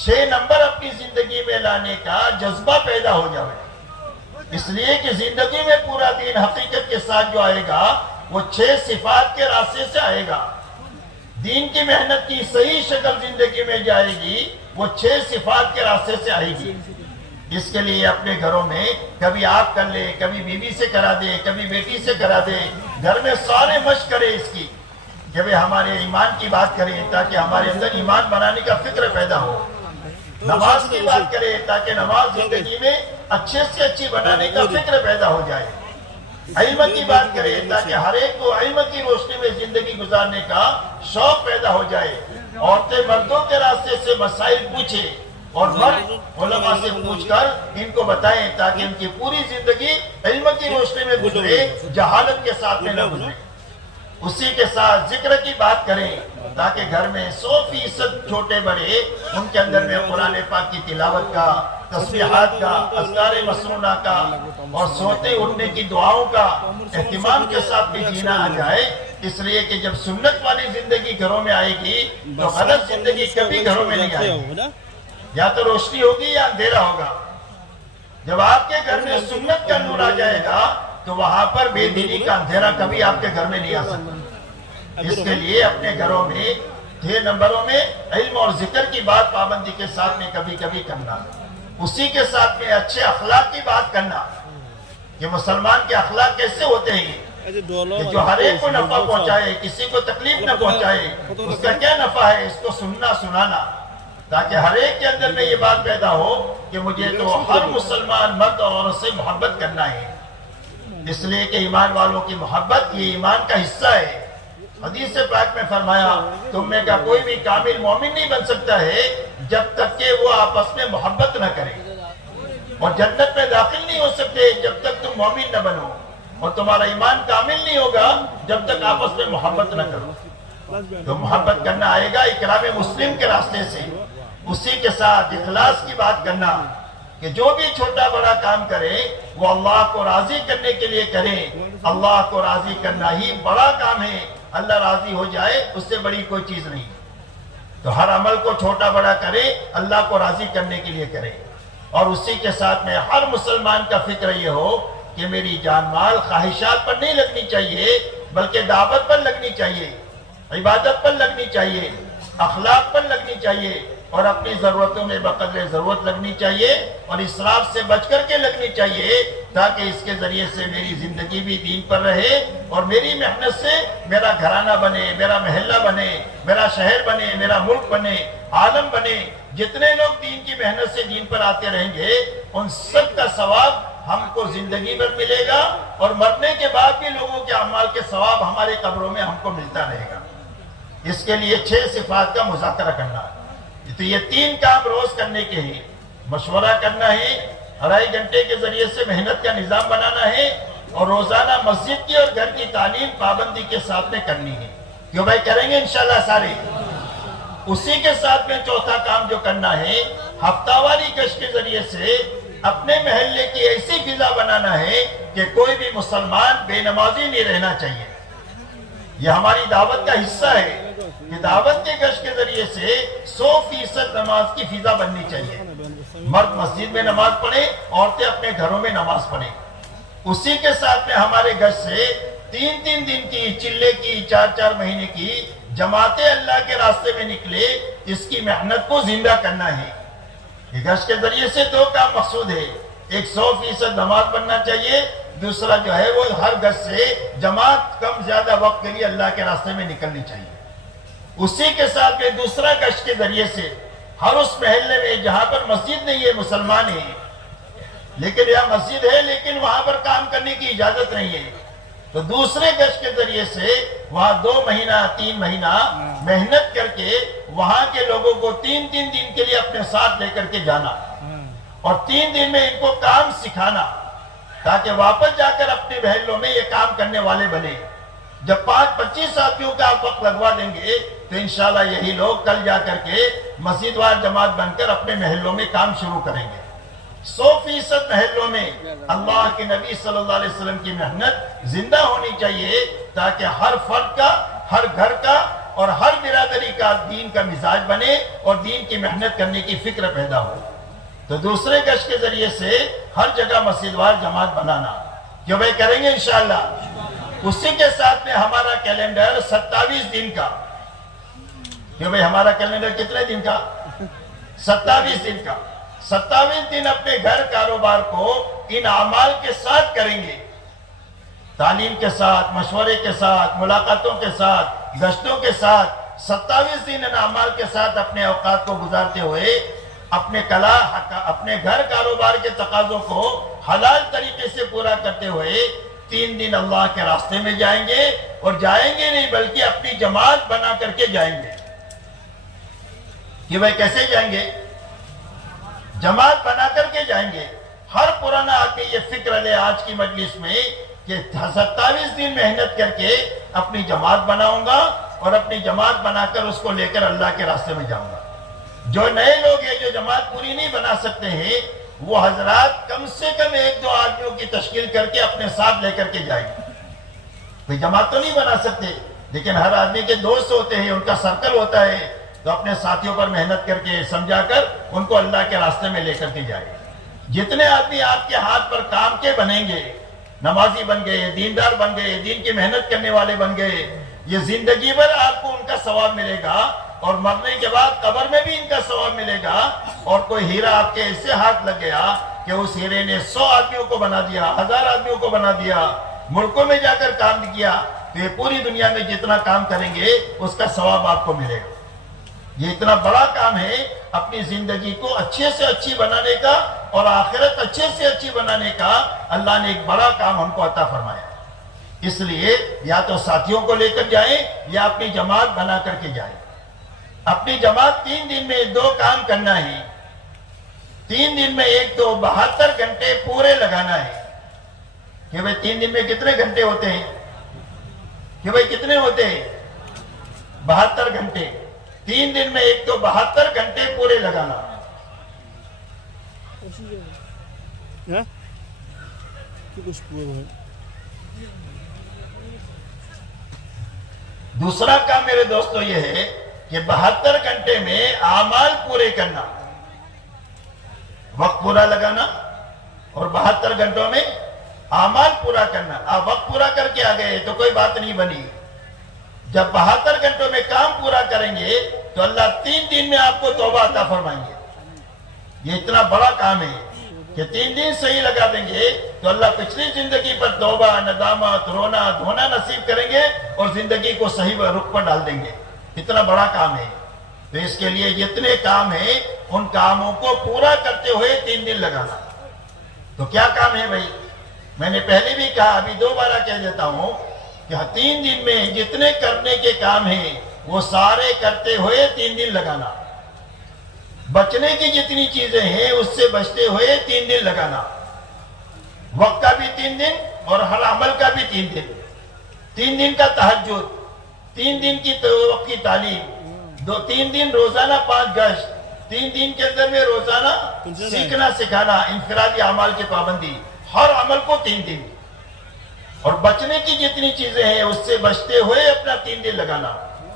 6 نمبر اپنی زندگی میں لانے کا جذبہ پیدا ہو جائے۔ اس لیے کہ زندگی میں پورا دین حقیقت کے ساتھ جو آئے گا وہ 6 صفات کے راستے سے آئے گا۔ دین کی محنت کی صحیح شکل زندگی میں جائے گی، وہ 6 صفات کے راستے سے آئے گی۔ اس کے لیے اپنے گھروں میں کبھی آپ کر لیں، کبھی بیوی سے کرا دے، کبھی بیٹی سے کرا دے، گھر میں سارے مشق کریں اس کی کہ وہ ہمارے ایمان کی بات کریں تاکہ ہمارے اندر ایمان بنانے کا فکر پیدا ہو، نماز کی بات کریں تاکہ نماز زندگی میں اچھے سے اچھی بنانے کا فکر پیدا ہو جائے، علم کی بات کریں تاکہ ہر ایک کو علم کی روشنی میں زندگی گزارنے کا شوق پیدا ہو جائے، عورتیں مردوں کے راستے سے مسائل پوچھیں، اور مرد علماء سے پوچھ کر ان کو بتائیں تاکہ ان کی پوری زندگی علم کی روشنی میں گزرے، جہالت کے ساتھ میں نہ گزرے۔ اسی کے ساتھ ذکر کی بات کریں تاکہ گھر میں 100% چھوٹے بڑے ان کے اندر میں قرآن پاک کی تلاوت کا، تسبیحات کا، اذکار مسنونہ کا اور سوتے اٹھنے کی دعاؤں کا اہتمام کے ساتھ بھی جینا آ جائے، اس لیے کہ جب سنت والی زندگی گھروں میں آئے گی تو غلط زندگی کبھی گھروں میں نہیں آئے گی، یا تو روشنی ہوگی یا اندھیرا ہوگا۔ جب آپ کے گھر میں سنت کا نور آ جائے گا تو وہاں پر بے دینی کا اندھیرا کبھی آپ کے گھر میں نہیں آ سکتا۔ اس کے لیے اپنے گھروں میں 6 نمبروں میں علم اور ذکر کی بات پابندی کے ساتھ میں کبھی کبھی کرنا، اسی کے ساتھ میں اچھے اخلاق کی بات کرنا کہ مسلمان کے اخلاق کیسے ہوتے ہیں کہ جو ہر ایک کو نفع پہنچائے، کسی کو تکلیف نہ پہنچائے، اس کا کیا نفع ہے اس کو سننا سنانا، تاکہ ہر ایک کے اندر میں یہ بات پیدا ہو کہ مجھے تو ہر مسلمان مرد اور عورت سے محبت کرنا ہے، اس لیے کہ ایمان والوں کی محبت یہ ایمان کا حصہ ہے۔ حدیث پاک میں فرمایا تم میں کا کوئی بھی کامل مومن نہیں بن سکتا ہے جب تک کہ وہ آپس میں محبت نہ کرے، اور جنت میں داخل نہیں ہو سکتے جب تک تم مومن نہ بنو، اور تمہارا ایمان کامل نہیں ہوگا جب تک آپس میں محبت نہ کرو۔ تو محبت کرنا آئے گا اکرام مسلم کے راستے سے، اسی کے ساتھ اخلاص کی بات کرنا کہ جو بھی چھوٹا بڑا کام کرے وہ اللہ کو راضی کرنے کے لیے کرے، اللہ کو راضی کرنا ہی بڑا کام ہے، اللہ راضی ہو جائے اس سے بڑی کوئی چیز نہیں۔ تو ہر عمل کو چھوٹا بڑا کرے اللہ کو راضی کرنے کے لیے کرے، اور اسی کے ساتھ میں ہر مسلمان کا فکر یہ ہو کہ میری جان مال خواہشات پر نہیں لگنی چاہیے بلکہ دعوت پر لگنی چاہیے، عبادت پر لگنی چاہیے، اخلاق پر لگنی چاہیے، اور اپنی ضرورتوں میں بقدر ضرورت لگنی چاہیے، اور اسراف سے بچ کر کے لگنی چاہیے، تاکہ اس کے ذریعے سے میری زندگی بھی دین پر رہے، اور میری محنت سے میرا گھرانہ بنے، میرا محلہ بنے، میرا شہر بنے، میرا ملک بنے، عالم بنے۔ جتنے لوگ دین کی محنت سے دین پر آتے رہیں گے ان سب کا ثواب ہم کو زندگی بھر ملے گا، اور مرنے کے بعد بھی لوگوں کے اعمال کے ثواب ہمارے قبروں میں ہم کو ملتا رہے گا۔ اس کے لیے 6 صفات کا مذاکرہ کرنا ہے۔ تو یہ 3 کام روز کرنے کے ہیں، مشورہ کرنا ہے، 2.5 گھنٹے کے ذریعے سے محنت کا نظام بنانا ہے، اور روزانہ مسجد کی اور گھر کی تعلیم پابندی کے ساتھ میں کرنی ہے۔ کیوں بھائی کریں گے انشاءاللہ سارے؟ اسی کے ساتھ میں چوتھا کام جو کرنا ہے، ہفتہ واری گشت کے ذریعے سے اپنے محلے کی ایسی فضا بنانا ہے کہ کوئی بھی مسلمان بے نمازی نہیں رہنا چاہیے۔ یہ ہماری دعوت کا حصہ ہے کہ دعوت کے گشت کے ذریعے سے 100% نماز کی فضا بننی چاہیے۔ مرد مسجد میں نماز پڑھیں، عورتیں اپنے گھروں میں نماز پڑھیں۔ اسی کے ساتھ میں ہمارے گشت سے 3 دن کی، چلے کی، 4 مہینے کی جماعتیں اللہ کے راستے میں نکلے، اس کی محنت کو زندہ کرنا ہے۔ یہ گشت کے ذریعے سے 2 کام مقصود ہے، ایک 100% نماز پڑھنا چاہیے، دوسرا جو ہے وہ ہر گشت سے جماعت کم زیادہ وقت کے لیے اللہ کے راستے میں نکلنی چاہیے۔ اسی کے ساتھ میں دوسرا گشت کے ذریعے سے ہر اس محلے میں جہاں پر مسجد نہیں ہے، مسلمان ہیں لیکن یہاں مسجد ہے لیکن وہاں پر کام کرنے کی اجازت نہیں ہے، تو دوسرے گشت کے ذریعے سے وہاں 2 مہینہ 3 مہینہ محنت کر کے وہاں کے لوگوں کو 3 دن کے لیے اپنے ساتھ لے کر کے جانا، اور 3 دن میں ان کو کام سکھانا تاکہ واپس جا کر اپنے محلوں میں یہ کام کرنے والے بنے۔ جب 5-25 ساتھیوں کا آپ وقت لگوا دیں گے تو انشاءاللہ یہی لوگ کل جا کر کے مسجد وار جماعت بن کر اپنے محلوں میں کام شروع کریں گے۔ 100% محلوں میں اللہ کے نبی صلی اللہ علیہ وسلم کی محنت زندہ ہونی چاہیے، تاکہ ہر فرد کا، ہر گھر کا اور ہر برادری کا دین کا مزاج بنے اور دین کی محنت کرنے کی فکر پیدا ہو۔ تو دوسرے گشت کے ذریعے سے ہر جگہ مسجد وار جماعت بنانا، جو بھائی کریں گے انشاءاللہ۔ اسی کے ساتھ میں ہمارا کیلنڈر 27 دن کا، جو بھائی ہمارا کیلنڈر کتنے دن کا؟ 27 دن کا۔ 27 دن اپنے گھر کاروبار کو ان اعمال کے ساتھ کریں گے، تعلیم کے ساتھ، مشورے کے ساتھ، ملاقاتوں کے ساتھ، گشتوں کے ساتھ، 27 دن ان اعمال کے ساتھ اپنے اوقات کو گزارتے ہوئے اپنے گھر کاروبار کے تقاضوں کو حلال طریقے سے پورا کرتے ہوئے 3 دن اللہ کے راستے میں جائیں گے، اور جائیں گے نہیں بلکہ اپنی جماعت بنا کر کے جائیں گے۔ کہ بھائی کیسے جائیں گے؟ جماعت بنا کر کے جائیں گے. ہر پرانا آدمی یہ فکر لے آج کی مجلس میں کہ 27 دن محنت کر کے اپنی جماعت بناؤں گا اور اپنی جماعت بنا کر اس کو لے کر اللہ کے راستے میں جاؤں گا. جو نئے لوگ ہیں جو جماعت پوری نہیں بنا سکتے ہیں وہ حضرات کم سے کم 1-2 آدمیوں کی تشکیل کر کے اپنے ساتھ لے کر کے جائیں گے. کوئی جماعت تو نہیں بنا سکتے لیکن ہر آدمی کے دوست ہوتے ہیں, ان کا سرکل ہوتا ہے, تو اپنے ساتھیوں پر محنت کر کے سمجھا کر ان کو اللہ کے راستے میں لے کر کے جائیں. جتنے آدمی آپ کے ہاتھ پر کام کے بنیں گے, نمازی بن گئے, دیندار بن گئے, دین کی محنت کرنے والے بن گئے, یہ زندگی بھر آپ کو ان کا ثواب ملے گا اور مرنے کے بعد قبر میں بھی ان کا ثواب ملے گا. اور کوئی ہیرا آپ کے ایسے ہاتھ لگ گیا کہ اس ہیرے نے 100 آدمیوں کو بنا دیا, 1000 آدمیوں کو بنا دیا, ملکوں میں جا کر کام کیا, تو یہ پوری دنیا میں جتنا کام کریں گے اس کا ثواب آپ کو ملے گا. یہ اتنا بڑا کام ہے اپنی زندگی کو اچھے سے اچھی بنانے کا اور آخرت اچھے سے اچھی بنانے کا. اللہ نے ایک بڑا کام ہم کو عطا فرمایا. اس لیے یا تو ساتھیوں کو لے کر جائیں یا اپنی جماعت بنا کر کے جائیں. اپنی جماعت 3 دن میں 2 کام کرنا ہے. 3 دن میں 72 گھنٹے پورے لگانا ہے. کہ بھئی 3 دن میں کتنے گھنٹے ہوتے ہیں؟ کہ بھئی کتنے ہوتے ہیں؟ 72 گھنٹے. 3 دن میں 72 گھنٹے پورے لگانا. دوسرا کام میرے دوستو یہ ہے کہ 72 گھنٹے میں اعمال پورے کرنا, وقت پورا لگانا اور 72 گھنٹوں میں اعمال پورا کرنا. آپ وقت پورا کر کے آ گئے تو کوئی بات نہیں بنی. جب 72 گھنٹوں میں کام پورا کریں گے تو اللہ 3 دن میں آپ کو توبہ عطا فرمائیں گے. یہ اتنا بڑا کام ہے کہ 3 دن صحیح لگا دیں گے تو اللہ پچھلی زندگی پر توبہ, ندامت, رونا دھونا نصیب کریں گے اور زندگی کو صحیح رخ پر ڈال دیں گے. اتنا بڑا کام ہے. تو اس کے لیے جتنے کام ہیں ان کاموں کو پورا کرتے ہوئے 3 دن لگانا. تو کیا کام ہے بھائی؟ میں نے پہلے بھی کہا, ابھی دوبارہ کہہ دیتا ہوں کہ 3 دن میں جتنے کرنے کے کام ہیں وہ سارے کرتے ہوئے 3 دن لگانا. بچنے کی جتنی چیزیں ہیں اس سے بچتے ہوئے 3 دن لگانا. وقت کا بھی 3 دن اور ہر عمل کا بھی 3 دن. 3 دن کا تہجد, 3 دن کی وقت کی تعلیم, 3 دن روزانہ 5 گشت, 3 دن کے اندر میں روزانہ سیکھنا سکھانا, انفرادی اعمال کی پابندی, ہر عمل کو 3 دن. اور بچنے کی جتنی چیزیں ہیں اس سے بچتے ہوئے اپنا 3 دن لگانا.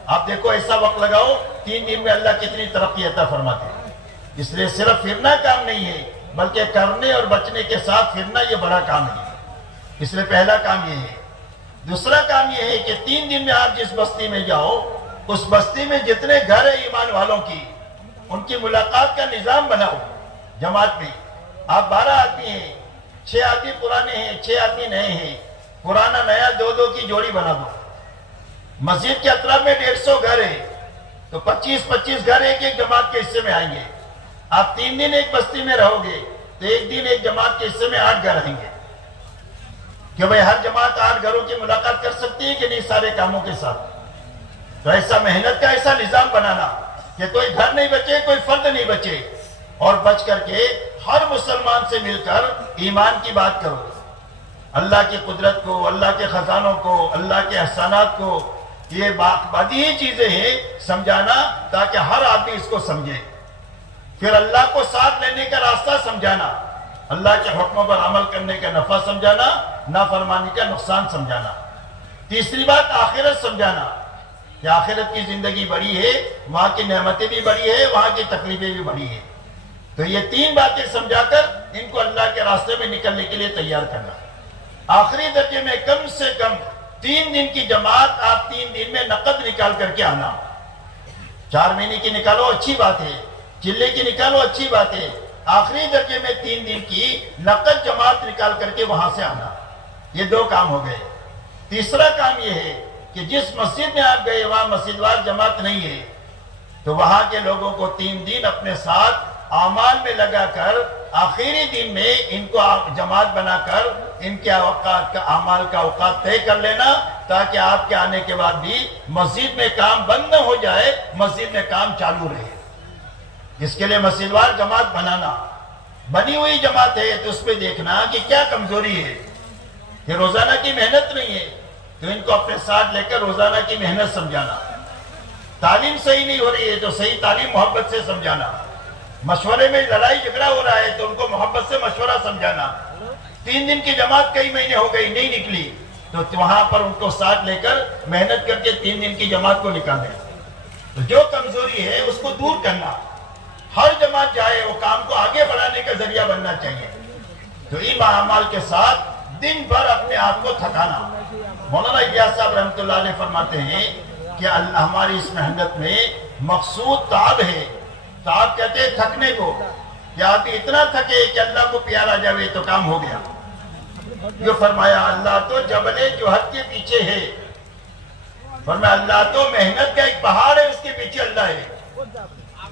آپ دیکھو ایسا وقت لگاؤ 3 دن میں اللہ کتنی ترقی عطا فرماتے ہیں. اس لیے صرف پھرنا کام نہیں ہے بلکہ کرنے اور بچنے کے ساتھ پھرنا یہ بڑا کام ہے. اس لیے پہلا کام یہ ہے. دوسرا کام یہ ہے کہ 3 دن میں آپ جس بستی میں جاؤ اس بستی میں جتنے گھر ہیں ایمان والوں کی ان کی ملاقات کا نظام بناؤ. جماعت میں آپ 12 آدمی ہیں, 6 آدمی پرانے ہیں, 6 آدمی نئے ہیں, پرانا نیا 2 کی جوڑی بنا دو. مسجد کے اطراف میں 150 گھر ہیں تو 25 گھر ایک جماعت کے حصے میں آئیں گے. آپ 3 دن ایک بستی میں رہو گے تو ایک دن ایک جماعت کے حصے میں 8 گھر رہیں گے. کہ بھئی ہر جماعت 8 گھروں کی ملاقات کر سکتی ہے کہ نہیں سارے کاموں کے ساتھ. تو ایسا محنت کا ایسا نظام بنانا کہ کوئی گھر نہیں بچے, کوئی فرد نہیں بچے, اور بچ کر کے ہر مسلمان سے مل کر ایمان کی بات کرو, اللہ کی قدرت کو, اللہ کے خزانوں کو, اللہ کے احسانات کو. یہ بدیہی چیزیں ہیں سمجھانا تاکہ ہر آدمی اس کو سمجھے. پھر اللہ کو ساتھ لینے کا راستہ سمجھانا, اللہ کے حکموں پر عمل کرنے کا نفع سمجھانا, نافرمانی کا نقصان سمجھانا. تیسری بات آخرت سمجھانا کہ آخرت کی زندگی بڑی ہے, وہاں کی نعمتیں بھی بڑی ہے, وہاں کی تکلیفیں بھی بڑی ہے. تو یہ 3 باتیں سمجھا کر ان کو اللہ کے راستے میں نکلنے کے لیے تیار کرنا. آخری درجے میں کم سے کم 3 دن کی جماعت آپ 3 دن میں نقد نکال کر کے آنا. 4 مہینے کی نکالو اچھی بات ہے, چلے کی نکالو اچھی بات ہے. آخری درجے میں 3 دن کی نقد جماعت نکال کر کے وہاں سے آنا. یہ 2 کام ہو گئے. تیسرا کام یہ ہے کہ جس مسجد میں آپ گئے وہاں مسجد وار جماعت نہیں ہے تو وہاں کے لوگوں کو 3 دن اپنے ساتھ اعمال میں لگا کر آخری دن میں ان کو جماعت بنا کر ان کے اوقات کا اعمال کا اوقات طے کر لینا تاکہ آپ کے آنے کے بعد بھی مسجد میں کام بند نہ ہو جائے, مسجد میں کام چالو رہے. اس کے لیے مسجد وار جماعت بنانا. بنی ہوئی جماعت ہے تو اس پہ دیکھنا کہ کیا کمزوری ہے، کہ روزانہ کی محنت نہیں ہے تو ان کو اپنے ساتھ لے کر روزانہ کی محنت سمجھانا، تعلیم صحیح نہیں ہو رہی ہے تو صحیح تعلیم محبت سے سمجھانا، مشورے میں لڑائی جھگڑا ہو رہا ہے تو ان کو محبت سے مشورہ سمجھانا، 3 دن کی جماعت کئی مہینے ہو گئی نہیں نکلی تو وہاں پر ان کو ساتھ لے کر محنت کر کے 3 دن کی جماعت کو نکالنا، تو جو کمزوری ہے اس کو دور کرنا، ہر جماعت جائے وہ کام کو آگے بڑھانے کا ذریعہ بننا چاہیے، تو ان اعمال کے ساتھ دن بھر اپنے آپ کو تھکانا۔ مولانا الیاس صاحب رحمۃ اللہ علیہ فرماتے ہیں کہ ہماری اس محنت میں مقصود تعب ہے، تعب کہتے ہیں تھکنے کو، کہ آدمی اتنا تھکے کہ اللہ کو پیار آ جاوے تو کام ہو گیا۔ جو فرمایا اللہ تو جبل جوہد کے پیچھے ہے، فرمایا اللہ تو محنت کا ایک پہاڑ ہے، اس کے پیچھے اللہ ہے،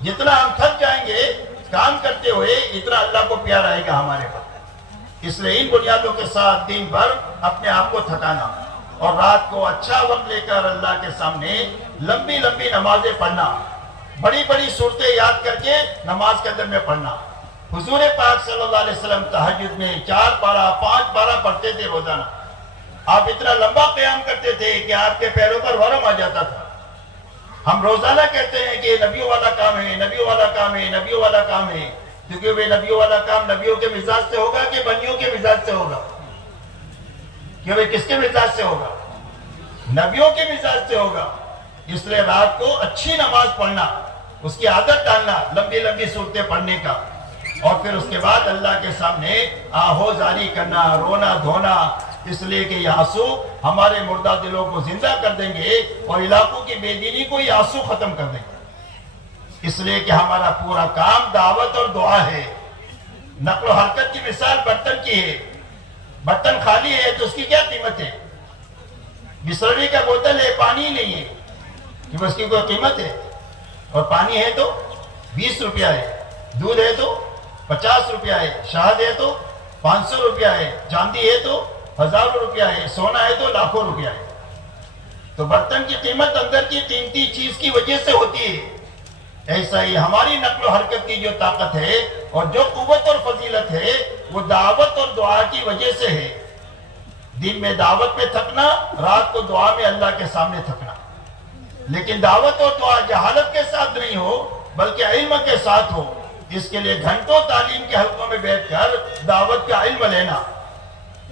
جتنا ہم تھک جائیں گے کام کرتے ہوئے اتنا اللہ کو پیار آئے گا ہمارے پاس۔ اس لیے ان بنیادوں کے ساتھ دن بھر اپنے آپ کو تھکانا اور رات کو اچھا وقت لے کر اللہ کے سامنے لمبی لمبی نمازیں پڑھنا، بڑی بڑی صورتیں یاد کر کے نماز کے اندر میں پڑھنا۔ حضور پاک صلی اللہ علیہ وسلم تہجد میں 4 پارہ 5 پارہ پڑھتے تھے روزانہ، آپ اتنا لمبا قیام کرتے تھے کہ آپ کے پیروں پر ورم آ جاتا تھا۔ ہم روزانہ کہتے ہیں کہ نبیوں والا کام ہے، نبیوں والا کام ہے، نبیوں والا کام ہے، کیونکہ وہ نبیوں والا کام نبیوں کے مزاج سے ہوگا کہ بنیوں کے مزاج سے ہوگا؟ کہ وہ کس کے مزاج سے ہوگا؟ نبیوں کے مزاج سے ہوگا۔ اس لیے رات کو اچھی نماز پڑھنا، اس کی عادت ڈالنا لمبی لمبی صورتیں پڑھنے کا، اور پھر اس کے بعد اللہ کے سامنے آہو زاری کرنا، رونا دھونا، اس لیے کہ یہ آنسو ہمارے مردہ دلوں کو زندہ کر دیں گے اور علاقوں کی بے دینی کو یہ آنسو ختم کر دیں گے۔ اس لیے کہ ہمارا پورا کام دعوت اور دعا ہے۔ نقل و حرکت کی مثال برتن کی ہے، برتن خالی ہے تو اس کی کیا قیمت ہے؟ بسلری کا بوتل ہے، پانی نہیں ہے کہ اس کی کوئی قیمت ہے؟ اور پانی ہے تو 20 روپیہ ہے، دودھ ہے تو 50 روپیہ ہے، شہد ہے تو 500 روپیہ ہے، چاندی ہے تو 1000 روپیہ ہے، سونا ہے تو لاکھوں روپیہ ہے۔ تو برتن کی قیمت اندر کی قیمتی چیز کی وجہ سے ہوتی ہے۔ ایسا ہی ہماری نقل و حرکت کی جو طاقت ہے اور جو قوت اور فضیلت ہے وہ دعوت اور دعا کی وجہ سے ہے۔ دن میں دعوت میں تھکنا، رات کو دعا میں اللہ کے سامنے تھکنا، لیکن دعوت اور دعا جہالت کے ساتھ نہیں ہو بلکہ علم کے ساتھ ہو۔ اس کے لیے گھنٹوں تعلیم کے حلقوں میں بیٹھ کر دعوت کا علم لینا،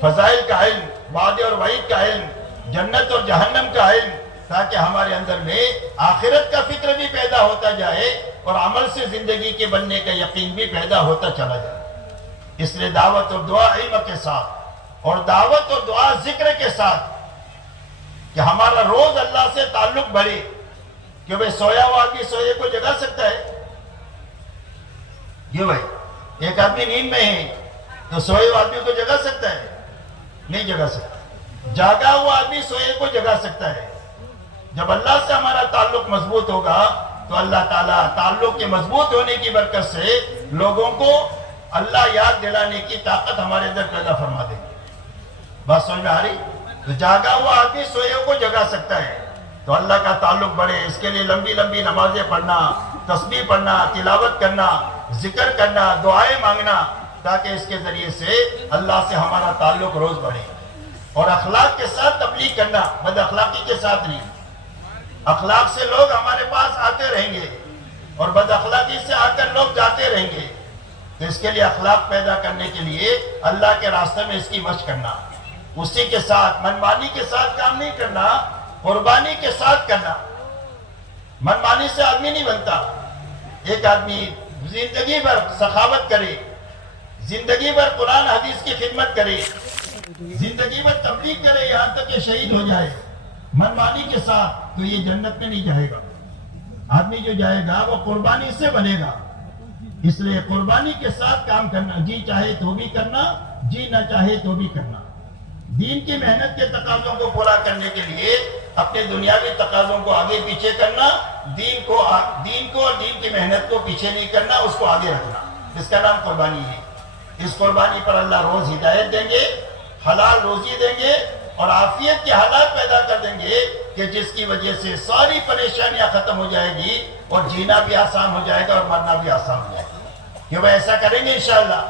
فضائل کا علم، وعدے اور وعید کا علم، جنت اور جہنم کا علم، تاکہ ہمارے اندر میں آخرت کا فکر بھی پیدا ہوتا جائے اور عمل سے زندگی کے بننے کا یقین بھی پیدا ہوتا چلا جائے۔ اس لیے دعوت اور دعا علم کے ساتھ، اور دعوت اور دعا ذکر کے ساتھ، کہ ہمارا روز اللہ سے تعلق بڑھے، کہ بھئی سویا ہوا آدمی سوئے کو جگا سکتا ہے؟ کیوں بھائی؟ ایک آدمی نیند میں ہے تو سوئے ہوا آدمی کو جگا سکتا ہے؟ نہیں جگا سکتا۔ جاگا ہوا آدمی سوئے کو جگا سکتا ہے۔ جب اللہ سے ہمارا تعلق مضبوط ہوگا تو اللہ تعالیٰ تعلق کے مضبوط ہونے کی برکت سے لوگوں کو اللہ یاد دلانے کی طاقت ہمارے اندر پیدا فرما دے گی۔ بات سمجھ میں آ رہی؟ تو جاگا ہوا آدمی سوئے کو جگا سکتا ہے، تو اللہ کا تعلق بڑھے، اس کے لیے لمبی لمبی نمازیں پڑھنا، تسبیح پڑھنا، تلاوت کرنا، ذکر کرنا، دعائیں مانگنا، تاکہ اس کے ذریعے سے اللہ سے ہمارا تعلق روز بڑھے۔ اور اخلاق کے ساتھ تبلیغ کرنا، بد اخلاقی کے ساتھ نہیں۔ اخلاق سے لوگ ہمارے پاس آتے رہیں گے اور بد اخلاقی سے آ کر لوگ جاتے رہیں گے، تو اس کے لیے اخلاق پیدا کرنے کے لیے اللہ کے راستے میں اس کی مشق کرنا، اسی کے ساتھ منمانی کے ساتھ کام نہیں کرنا، قربانی کے ساتھ کرنا۔ منمانی سے آدمی نہیں بنتا۔ ایک آدمی زندگی بھر سخاوت کرے، زندگی بھر قرآن حدیث کی خدمت کرے، زندگی بھر تبلیغ کرے یہاں تک کہ شہید ہو جائے منمانی کے ساتھ، تو یہ جنت میں نہیں جائے گا۔ آدمی جو جائے گا وہ قربانی سے بنے گا۔ اس لیے قربانی کے ساتھ کام کرنا، جی چاہے تو بھی کرنا، جی نہ چاہے تو بھی کرنا۔ دین کی محنت کے تقاضوں کو پورا کرنے کے لیے اپنے دنیاوی تقاضوں کو آگے پیچھے کرنا، دین کو اور دین کی محنت کو پیچھے نہیں کرنا، اس کو آگے رکھنا، اس کا نام قربانی ہے۔ اس قربانی پر اللہ روز ہدایت دیں گے، حلال روزی دیں گے اور عافیت کے حالات پیدا کر دیں گے، کہ جس کی وجہ سے ساری پریشانیاں ختم ہو جائے گی اور جینا بھی آسان ہو جائے گا اور مرنا بھی آسان ہو جائے گا۔ کہ وہ ایسا کریں گے انشاءاللہ.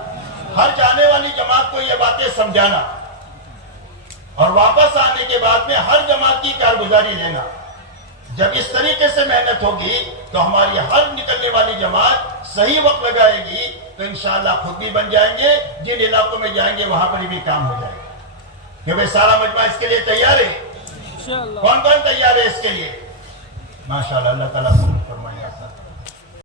ہر جانے والی جماعت کو یہ باتیں سمجھانا اور واپس آنے کے بعد میں ہر جماعت کی کارگزاری لینا. جب اس طریقے سے محنت ہوگی تو ہماری ہر نکلنے والی جماعت صحیح وقت لگائے گی تو انشاءاللہ خود بھی بن جائیں گے. جن علاقوں میں جائیں گے وہاں پر بھی کام ہو جائے گا. کہ بھئی سارا مجمع اس کے لیے تیار ہے؟ کون کون تیار ہے اس کے لیے؟ ماشاءاللہ. اللہ تعالیٰ